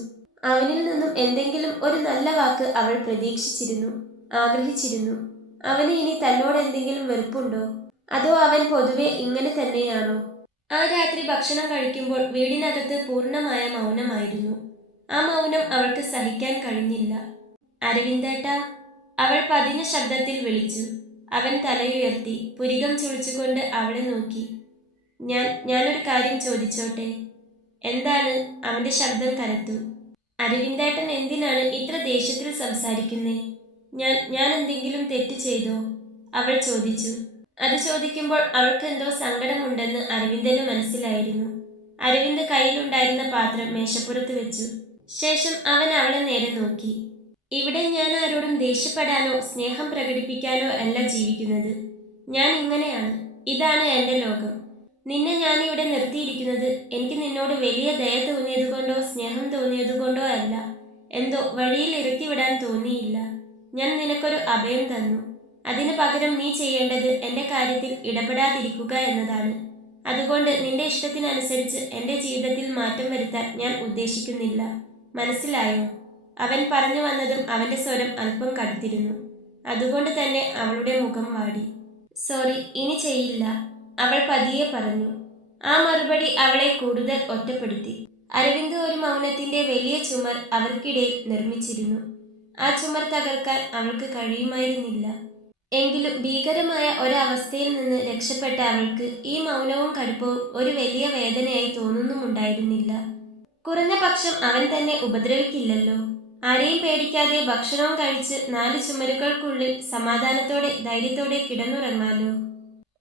അവനിൽ നിന്നും എന്തെങ്കിലും ഒരു നല്ല വാക്ക് അവൾ പ്രതീക്ഷിച്ചിരുന്നു, ആഗ്രഹിച്ചിരുന്നു. അവന് ഇനി തന്നോട് എന്തെങ്കിലും വെറുപ്പുണ്ടോ? അതോ അവൻ പൊതുവെ ഇങ്ങനെ തന്നെയാണോ? ആ രാത്രി ഭക്ഷണം കഴിക്കുമ്പോൾ വീടിനകത്ത് പൂർണ്ണമായ മൗനമായിരുന്നു. ആ മൗനം അവൾക്ക് സഹിക്കാൻ കഴിഞ്ഞില്ല. അരവിന്ദേട്ട, അവൾ പതിഞ്ഞ ശബ്ദത്തിൽ വിളിച്ചു. അവൻ തലയുയർത്തി പുരികം ചുളിച്ചുകൊണ്ട് അവളെ നോക്കി. ഞാനൊരു കാര്യം ചോദിച്ചോട്ടെ? എന്താണ്? അവന്റെ ശബ്ദം കനത്തു. അരവിന്ദേട്ടൻ എന്തിനാണ് ഇത്ര ദേഷ്യത്തിൽ സംസാരിക്കുന്നേ? ഞാൻ എന്തെങ്കിലും തെറ്റ് ചെയ്തോ? അവൾ ചോദിച്ചു. അത് ചോദിക്കുമ്പോൾ അവൾക്ക് എന്തോ സങ്കടമുണ്ടെന്ന് അരവിന്ദന് മനസ്സിലായിരുന്നു. അരവിന്ദ് കയ്യിലുണ്ടായിരുന്ന പാത്രം മേശപ്പുറത്ത് വെച്ചു. ശേഷം അവൻ അവളെ നേരെ നോക്കി. ഇവിടെ ഞാൻ ആരോടും ദേഷ്യപ്പെടാനോ സ്നേഹം പ്രകടിപ്പിക്കാനോ അല്ല ജീവിക്കുന്നത്. ഞാൻ ഇങ്ങനെയാണ്. ഇതാണ് എൻ്റെ ലോകം. നിന്നെ ഞാനിവിടെ നിർത്തിയിരിക്കുന്നത് എനിക്ക് നിന്നോട് വലിയ ദയ തോന്നിയതുകൊണ്ടോ സ്നേഹം തോന്നിയതുകൊണ്ടോ അല്ല. എന്തോ വഴിയിൽ ഇറക്കി വിടാൻ തോന്നിയില്ല. ഞാൻ നിനക്കൊരു അഭയം തന്നു. അതിനു പകരം നീ ചെയ്യേണ്ടത് എൻ്റെ കാര്യത്തിൽ ഇടപെടാതിരിക്കുക എന്നതാണ്. അതുകൊണ്ട് നിന്റെ ഇഷ്ടത്തിനനുസരിച്ച് എൻ്റെ ജീവിതത്തിൽ മാറ്റം വരുത്താൻ ഞാൻ ഉദ്ദേശിക്കുന്നില്ല. മനസ്സിലായോ? അവൻ പറഞ്ഞു വന്നതും അവന്റെ സ്വരം അല്പം കടുത്തിരുന്നു. അതുകൊണ്ട് തന്നെ അവളുടെ മുഖം വാടി. സോറി, ഇനി ചെയ്യില്ല, അവൾ പതിയെ പറഞ്ഞു. ആ മറുപടി അവളെ കൂടുതൽ ഒറ്റപ്പെടുത്തി. അരവിന്ദ് ഒരു മൗനത്തിന്റെ വലിയ ചുമർ അവർക്കിടയിൽ നിർമ്മിച്ചിരുന്നു. ആ ചുമർ തകർക്കാൻ അവൾക്ക് കഴിയുമായിരുന്നില്ല. എങ്കിലും ഭീകരമായ ഒരവസ്ഥയിൽ നിന്ന് രക്ഷപ്പെട്ട അവൾക്ക് ഈ മൗനവും കടുപ്പവും ഒരു വലിയ വേദനയായി തോന്നുന്നുമുണ്ടായിരുന്നില്ല. കുറഞ്ഞ പക്ഷം അവൻ തന്നെ ഉപദ്രവിക്കില്ലല്ലോ. ആരെയും പേടിക്കാതെ ഭക്ഷണവും കഴിച്ച് 4 ചുമരുകൾക്കുള്ളിൽ സമാധാനത്തോടെ ധൈര്യത്തോടെ കിടന്നുറങ്ങാലോ.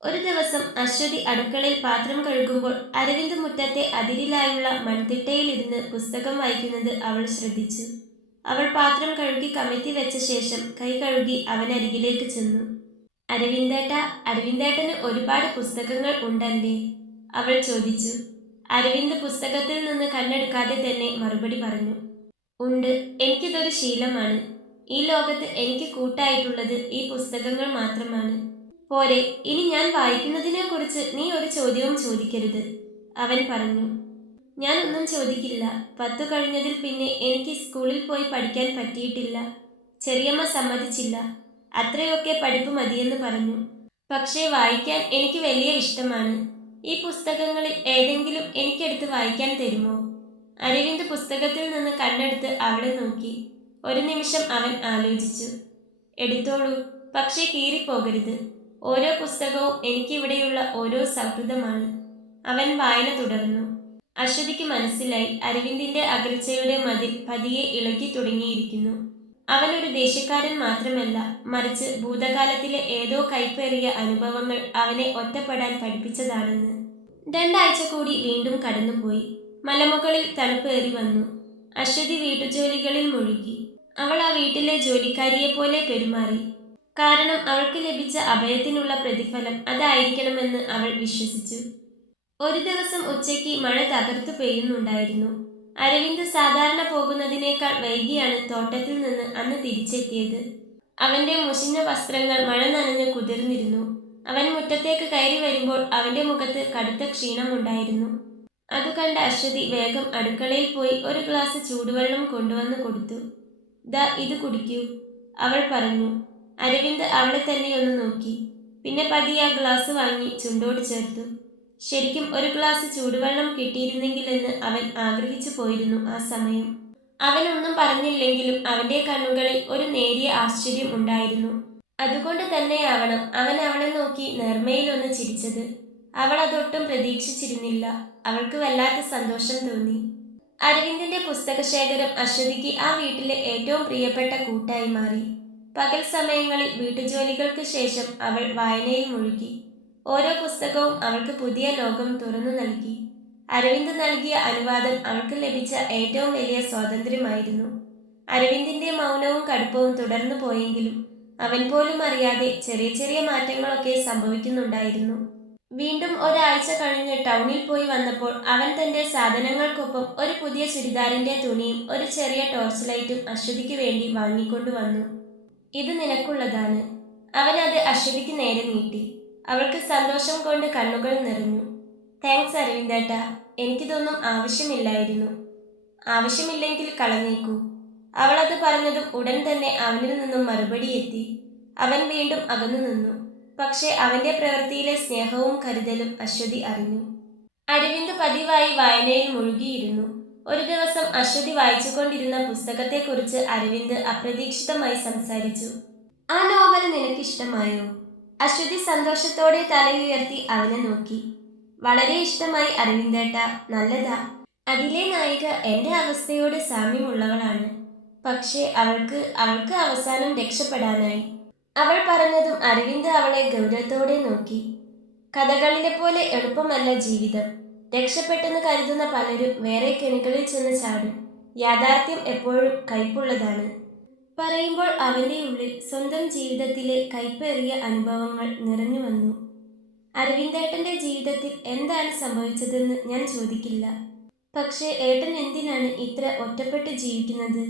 ഒരു ദിവസം അശ്വതി അടുക്കളയിൽ പാത്രം കഴുകുമ്പോൾ അരവിന്ദ് മുറ്റത്തെ അതിരിലായുള്ള മൺതിട്ടയിലിരുന്ന് പുസ്തകം വായിക്കുന്നത് അവൾ ശ്രദ്ധിച്ചു. അവൾ പാത്രം കഴുകി കമഴ്ത്തി വെച്ച ശേഷം കൈ കഴുകി അവനരികിലേക്ക് ചെന്നു. അരവിന്ദേട്ടന് ഒരുപാട് പുസ്തകങ്ങൾ ഉണ്ടല്ലേ? അവൾ ചോദിച്ചു. അരവിന്ദ് പുസ്തകത്തിൽ നിന്ന് കണ്ണെടുക്കാതെ തന്നെ മറുപടി പറഞ്ഞു. ഉണ്ട്, എനിക്കിതൊരു ശീലമാണ്. ഈ ലോകത്ത് എനിക്ക് കൂട്ടായിട്ടുള്ളത് ഈ പുസ്തകങ്ങൾ മാത്രമാണ്. പോരെ, ഇനി ഞാൻ വായിക്കുന്നതിനെ കുറിച്ച് നീ ഒരു ചോദ്യവും ചോദിക്കരുത്, അവൻ പറഞ്ഞു. ഞാൻ ഒന്നും ചോദിക്കില്ല. 10 കഴിഞ്ഞതിൽ പിന്നെ എനിക്ക് സ്കൂളിൽ പോയി പഠിക്കാൻ പറ്റിയിട്ടില്ല. ചെറിയമ്മ സമ്മതിച്ചില്ല. അത്രയൊക്കെ പഠിപ്പ് മതിയെന്ന് പറഞ്ഞു. പക്ഷേ വായിക്കാൻ എനിക്ക് വലിയ ഇഷ്ടമാണ്. ഈ പുസ്തകങ്ങളിൽ ഏതെങ്കിലും എനിക്കെടുത്ത് വായിക്കാൻ തരുമോ? അരവിന്ദ് പുസ്തകത്തിൽ നിന്ന് കണ്ണെടുത്ത് അവളെ നോക്കി. ഒരു നിമിഷം അവൻ ആലോചിച്ചു. എടുത്തോളൂ, പക്ഷേ കീറിപ്പോകരുത്. ഓരോ പുസ്തകവും എനിക്കിവിടെയുള്ള ഓരോ സൗഹൃദമാണ്. അവൻ വായന തുടർന്നു. അശ്വതിക്ക് മനസ്സിലായി അരവിന്ദിന്റെ അകൽച്ചയുടെ മതിൽ പതിയെ ഇളകി തുടങ്ങിയിരിക്കുന്നു. അവനൊരു ദേഷ്യക്കാരൻ മാത്രമല്ല, മറിച്ച് ഭൂതകാലത്തിലെ ഏതോ കൈപ്പേറിയ അനുഭവങ്ങൾ അവനെ ഒറ്റപ്പെടാൻ പഠിപ്പിച്ചതാണെന്ന്. 2 ആഴ്ച കൂടി വീണ്ടും കടന്നുപോയി. മലമുകളിൽ തണുപ്പേറി വന്നു. അശ്വതി വീട്ടുജോലികളിൽ മുഴുകി. അവൾ ആ വീട്ടിലെ ജോലിക്കാരിയെപ്പോലെ പെരുമാറി. കാരണം അവൾക്ക് ലഭിച്ച അഭയത്തിനുള്ള പ്രതിഫലം അതായിരിക്കണമെന്ന് അവൾ വിശ്വസിച്ചു. ഒരു ദിവസം ഉച്ചയ്ക്ക് മഴ തകർത്തു പെയ്യുന്നുണ്ടായിരുന്നു. അരവിന്ദ് സാധാരണ പോകുന്നതിനേക്കാൾ വൈകിയാണ് തോട്ടത്തിൽ നിന്ന് അന്ന് തിരിച്ചെത്തിയത്. അവന്റെ മുഷിഞ്ഞ വസ്ത്രങ്ങൾ മഴ നനഞ്ഞ് കുതിർന്നിരുന്നു. അവൻ മുറ്റത്തേക്ക് കയറി വരുമ്പോൾ അവന്റെ മുഖത്ത് കടുത്ത ക്ഷീണമുണ്ടായിരുന്നു. അത് കണ്ട അശ്വതി വേഗം അടുക്കളയിൽ പോയി ഒരു ഗ്ലാസ് ചൂടുവെള്ളം കൊണ്ടുവന്ന് കൊടുത്തു. ദാ ഇത് കുടിക്കൂ, അവൾ പറഞ്ഞു. അരവിന്ദ് അവളെ തന്നെ ഒന്ന് നോക്കി. പിന്നെ പതിയെ ആ ഗ്ലാസ് വാങ്ങി ചുണ്ടോട് ചേർത്തു. ശരിക്കും ഒരു ഗ്ലാസ് ചൂടുവെള്ളം കിട്ടിയിരുന്നെങ്കിലെന്ന് അവൻ ആഗ്രഹിച്ചു പോയിരുന്നു ആ സമയം. അവനൊന്നും പറഞ്ഞില്ലെങ്കിലും അവന്റെ കണ്ണുകളിൽ ഒരു നേരിയ ആശ്ചര്യം ഉണ്ടായിരുന്നു. അതുകൊണ്ട് തന്നെയാവണം അവൻ അവളെ നോക്കി നേർമയിലൊന്ന് ചിരിച്ചത്. അവൾ അതൊട്ടും പ്രതീക്ഷിച്ചിരുന്നില്ല. അവൾക്ക് വല്ലാത്ത സന്തോഷം തോന്നി. അരവിന്ദിന്റെ പുസ്തകശേഖരം അശ്വതിക്ക് ആ വീട്ടിലെ ഏറ്റവും പ്രിയപ്പെട്ട കൂട്ടായി മാറി. പകൽ സമയങ്ങളിൽ വീട്ടുജോലികൾക്ക് ശേഷം അവൾ വായനയിൽ മുഴുകി. ഓരോ പുസ്തകവും അവൾക്ക് പുതിയ ലോകം തുറന്നു നൽകി. അരവിന്ദ് നൽകിയ അനുവാദം അവൾക്ക് ലഭിച്ച ഏറ്റവും വലിയ സ്വാതന്ത്ര്യമായിരുന്നു. അരവിന്ദിന്റെ മൗനവും കടുപ്പവും തുടർന്നു പോയെങ്കിലും അവൻ പോലും അറിയാതെ ചെറിയ ചെറിയ മാറ്റങ്ങളൊക്കെ സംഭവിക്കുന്നുണ്ടായിരുന്നു. വീണ്ടും ഒരാഴ്ച കഴിഞ്ഞ് ടൗണിൽ പോയി വന്നപ്പോൾ അവൻ തന്റെ സാധനങ്ങൾക്കൊപ്പം ഒരു പുതിയ ചുരിദാറിന്റെ തുണിയും ഒരു ചെറിയ ടോർച്ച് ലൈറ്റും അശ്വതിക്ക് വേണ്ടി വാങ്ങിക്കൊണ്ടുവന്നു. ഇത് നിനക്കുള്ളതാണ്. അവൻ അത് അശ്വതിക്ക് നേരെ നീട്ടി. അവൾക്ക് സന്തോഷം കൊണ്ട് കണ്ണുകൾ നിറഞ്ഞു. താങ്ക്സ് അരവിന്ദേട്ടാ, എനിക്കിതൊന്നും ആവശ്യമില്ലായിരുന്നു. ആവശ്യമില്ലെങ്കിൽ കളഞ്ഞേക്കൂ. അവൾ അത് പറഞ്ഞതും ഉടൻ തന്നെ അവനിൽ നിന്നും മറുപടി എത്തി. അവൻ വീണ്ടും അകന്നു നിന്നു. പക്ഷേ അവന്റെ പ്രവൃത്തിയിലെ സ്നേഹവും കരുതലും അശ്വതി അറിഞ്ഞു. അരവിന്ദ് പതിവായി വായനയിൽ മുഴുകിയിരുന്നു. ഒരു ദിവസം അശ്വതി വായിച്ചുകൊണ്ടിരുന്ന പുസ്തകത്തെക്കുറിച്ച് അരവിന്ദ് അപ്രതീക്ഷിതമായി സംസാരിച്ചു. ആ നോവൽ നിനക്കിഷ്ടമായോ? അശ്വതി സന്തോഷത്തോടെ തലയുയർത്തി അവനെ നോക്കി. വളരെ ഇഷ്ടമായി അരവിന്ദേട്ടാ, നല്ലതാ. അതിലെ നായിക എന്റെ അവസ്ഥയോട് സാമ്യമുള്ളവളാണ്. പക്ഷേ അവൾക്ക് അവസാനം രക്ഷപ്പെടാനായി. അവൾ പറഞ്ഞതും അരവിന്ദ് അവളെ ഗൗരവത്തോടെ നോക്കി. കഥകളിലെ പോലെ എളുപ്പമല്ല ജീവിതം. രക്ഷപ്പെട്ടെന്ന് കരുതുന്ന പലരും വേറെ കെണികളിൽ ചെന്ന് ചാടും. യാഥാർത്ഥ്യം എപ്പോഴും കയ്പുള്ളതാണ്. പറയുമ്പോൾ അവന്റെ ഉള്ളിൽ സ്വന്തം ജീവിതത്തിലെ കയ്പേറിയ അനുഭവങ്ങൾ നിറഞ്ഞു വന്നു. അരവിന്ദേട്ടന്റെ ജീവിതത്തിൽ എന്താണ് സംഭവിച്ചതെന്ന് ഞാൻ ചോദിക്കില്ല. പക്ഷേ ഏട്ടൻ എന്തിനാണ് ഇത്ര ഒറ്റപ്പെട്ട് ജീവിക്കുന്നത്?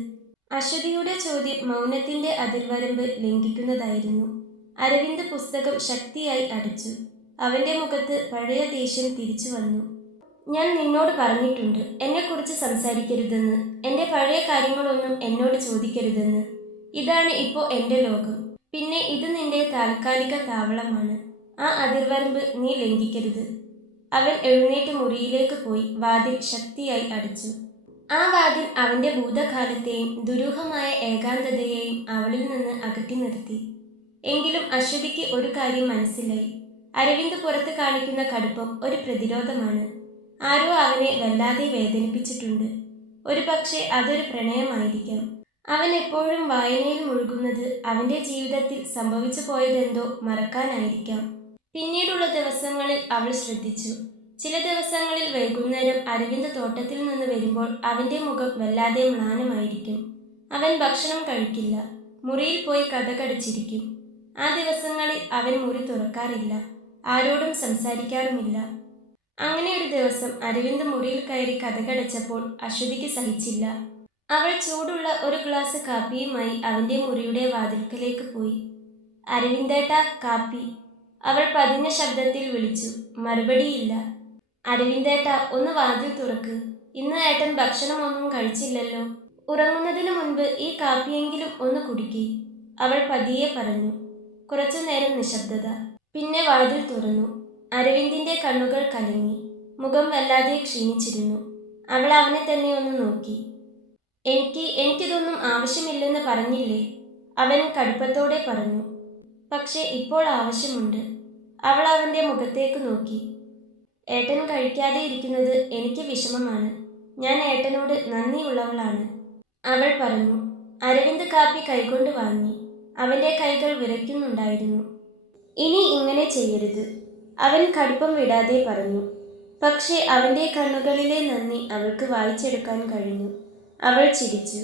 അശ്വതിയുടെ ചോദ്യം മൗനത്തിന്റെ അതിർവരമ്പ് ലംഘിക്കുന്നതായിരുന്നു. അരവിന്ദ് പുസ്തകം ശക്തിയായി അടച്ചു. അവന്റെ മുഖത്ത് പഴയ ദേഷ്യം തിരിച്ചു വന്നു. ഞാൻ നിന്നോട് പറഞ്ഞിട്ടുണ്ട് എന്നെക്കുറിച്ച് സംസാരിക്കരുതെന്ന്. എന്റെ പഴയ കാര്യങ്ങളൊന്നും എന്നോട് ചോദിക്കരുതെന്ന്. ഇതാണ് ഇപ്പോൾ എന്റെ ലോകം. പിന്നെ ഇത് നിന്റെ താൽക്കാലിക താവളമാണ്. ആ അതിർവരമ്പ് നീ ലംഘിക്കരുത്. അവൻ എഴുന്നേറ്റ് മുറിയിലേക്ക് പോയി വാതിൽ ശക്തിയായി അടച്ചു. ആ വാതിൽ അവന്റെ ഭൂതകാലത്തെയും ദുരൂഹമായ ഏകാന്തതയെയും അവളിൽ നിന്ന് അകറ്റി നിർത്തി. എങ്കിലും അശ്വതിക്ക് ഒരു കാര്യം മനസ്സിലായി. അരവിന്ദ് പുറത്ത് കാണിക്കുന്ന കടുപ്പം ഒരു പ്രതിരോധമാണ്. ആരോ അവനെ വല്ലാതെ വേദനിപ്പിച്ചിട്ടുണ്ട്. ഒരുപക്ഷെ അതൊരു പ്രണയമായിരിക്കാം. അവൻ എപ്പോഴും വായനയിൽ മുഴുകുന്നത് അവന്റെ ജീവിതത്തിൽ സംഭവിച്ചു പോയതെന്തോ മറക്കാനായിരിക്കാം. പിന്നീടുള്ള ദിവസങ്ങളിൽ അവൾ ശ്രദ്ധിച്ചു. ചില ദിവസങ്ങളിൽ വൈകുന്നേരം അരവിന്ദ് തോട്ടത്തിൽ നിന്ന് വരുമ്പോൾ അവന്റെ മുഖം വല്ലാതെ മ്ലാനമായിരിക്കും. അവൻ ഭക്ഷണം കഴിക്കില്ല. മുറിയിൽ പോയി കതകടച്ചിരിക്കും. ആ ദിവസങ്ങളിൽ അവൻ മുറി തുറക്കാറില്ല. ആരോടും സംസാരിക്കാറുമില്ല. അങ്ങനെ ഒരു ദിവസം അരവിന്ദ് മുറിയിൽ കയറി കതകടച്ചപ്പോൾ അശ്വതിക്ക് സഹിച്ചില്ല. അവൾ ചൂടുള്ള ഒരു ഗ്ലാസ് കാപ്പിയുമായി അവന്റെ മുറിയുടെ വാതിൽക്കലേക്ക് പോയി. അരവിന്ദേട്ടാ, കാപ്പി, അവൾ പതിഞ്ഞ ശബ്ദത്തിൽ വിളിച്ചു. മറുപടിയില്ല. അരവിന്ദേട്ടാ, ഒന്ന് വാതിൽ തുറക്ക്. ഇന്ന് ഏട്ടൻ ഭക്ഷണമൊന്നും കഴിച്ചില്ലല്ലോ. ഉറങ്ങുന്നതിന് മുൻപ് ഈ കാപ്പിയെങ്കിലും ഒന്ന് കുടിക്കേ. അവൾ പതിയെ പറഞ്ഞു. കുറച്ചു നേരം നിശബ്ദത. പിന്നെ വാതിൽ തുറന്നു. അരവിന്ദിന്റെ കണ്ണുകൾ കലങ്ങി. മുഖം വല്ലാതെ ക്ഷീണിച്ചിരുന്നു. അവൾ അവനെ തന്നെ ഒന്ന് നോക്കി. എനിക്കിതൊന്നും ആവശ്യമില്ലെന്ന് പറഞ്ഞില്ലേ? അവൻ കടുപ്പത്തോടെ പറഞ്ഞു. പക്ഷേ ഇപ്പോൾ ആവശ്യമുണ്ട്. അവൾ അവന്റെ മുഖത്തേക്ക് നോക്കി. ഏട്ടൻ കഴിക്കാതെ ഇരിക്കുന്നത് എനിക്ക് വിഷമമാണ്. ഞാൻ ഏട്ടനോട് നന്ദിയുള്ളവളാണ്, അവൾ പറഞ്ഞു. അരവിന്ദ് കാപ്പി കൈകൊണ്ട് വാങ്ങി. അവന്റെ കൈകൾ വിറയ്ക്കുന്നുണ്ടായിരുന്നു. ഇനി ഇങ്ങനെ ചെയ്യരുത്, അവൻ കടുപ്പം വിടാതെ പറഞ്ഞു. പക്ഷേ അവന്റെ കണ്ണുകളിലെ നന്ദി അവൾക്ക് വായിച്ചെടുക്കാൻ കഴിഞ്ഞു. അവൾ ചിരിച്ചു.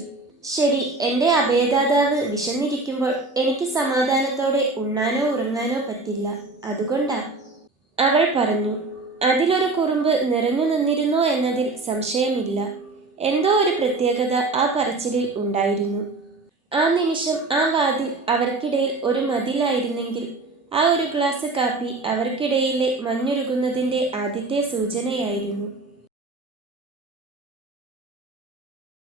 ശരി, എൻ്റെ അഭയദാതാവ് വിശന്നിരിക്കുമ്പോൾ എനിക്ക് സമാധാനത്തോടെ ഉണ്ണാനോ ഉറങ്ങാനോ പറ്റില്ല, അതുകൊണ്ടാ, അവൾ പറഞ്ഞു. അതിലൊരു കുറുമ്പ് നിറഞ്ഞു നിന്നിരുന്നോ എന്നതിൽ സംശയമില്ല. എന്തോ ഒരു പ്രത്യേകത ആ പറച്ചിലിൽ ഉണ്ടായിരുന്നു. ആ നിമിഷം ആ വാതിൽ അവർക്കിടയിൽ ഒരു മതിലായിരുന്നെങ്കിൽ ആ ഒരു ഗ്ലാസ് കാപ്പി അവർക്കിടയിലെ മഞ്ഞുരുകുന്നതിൻ്റെ ആദ്യത്തെ സൂചനയായിരുന്നു.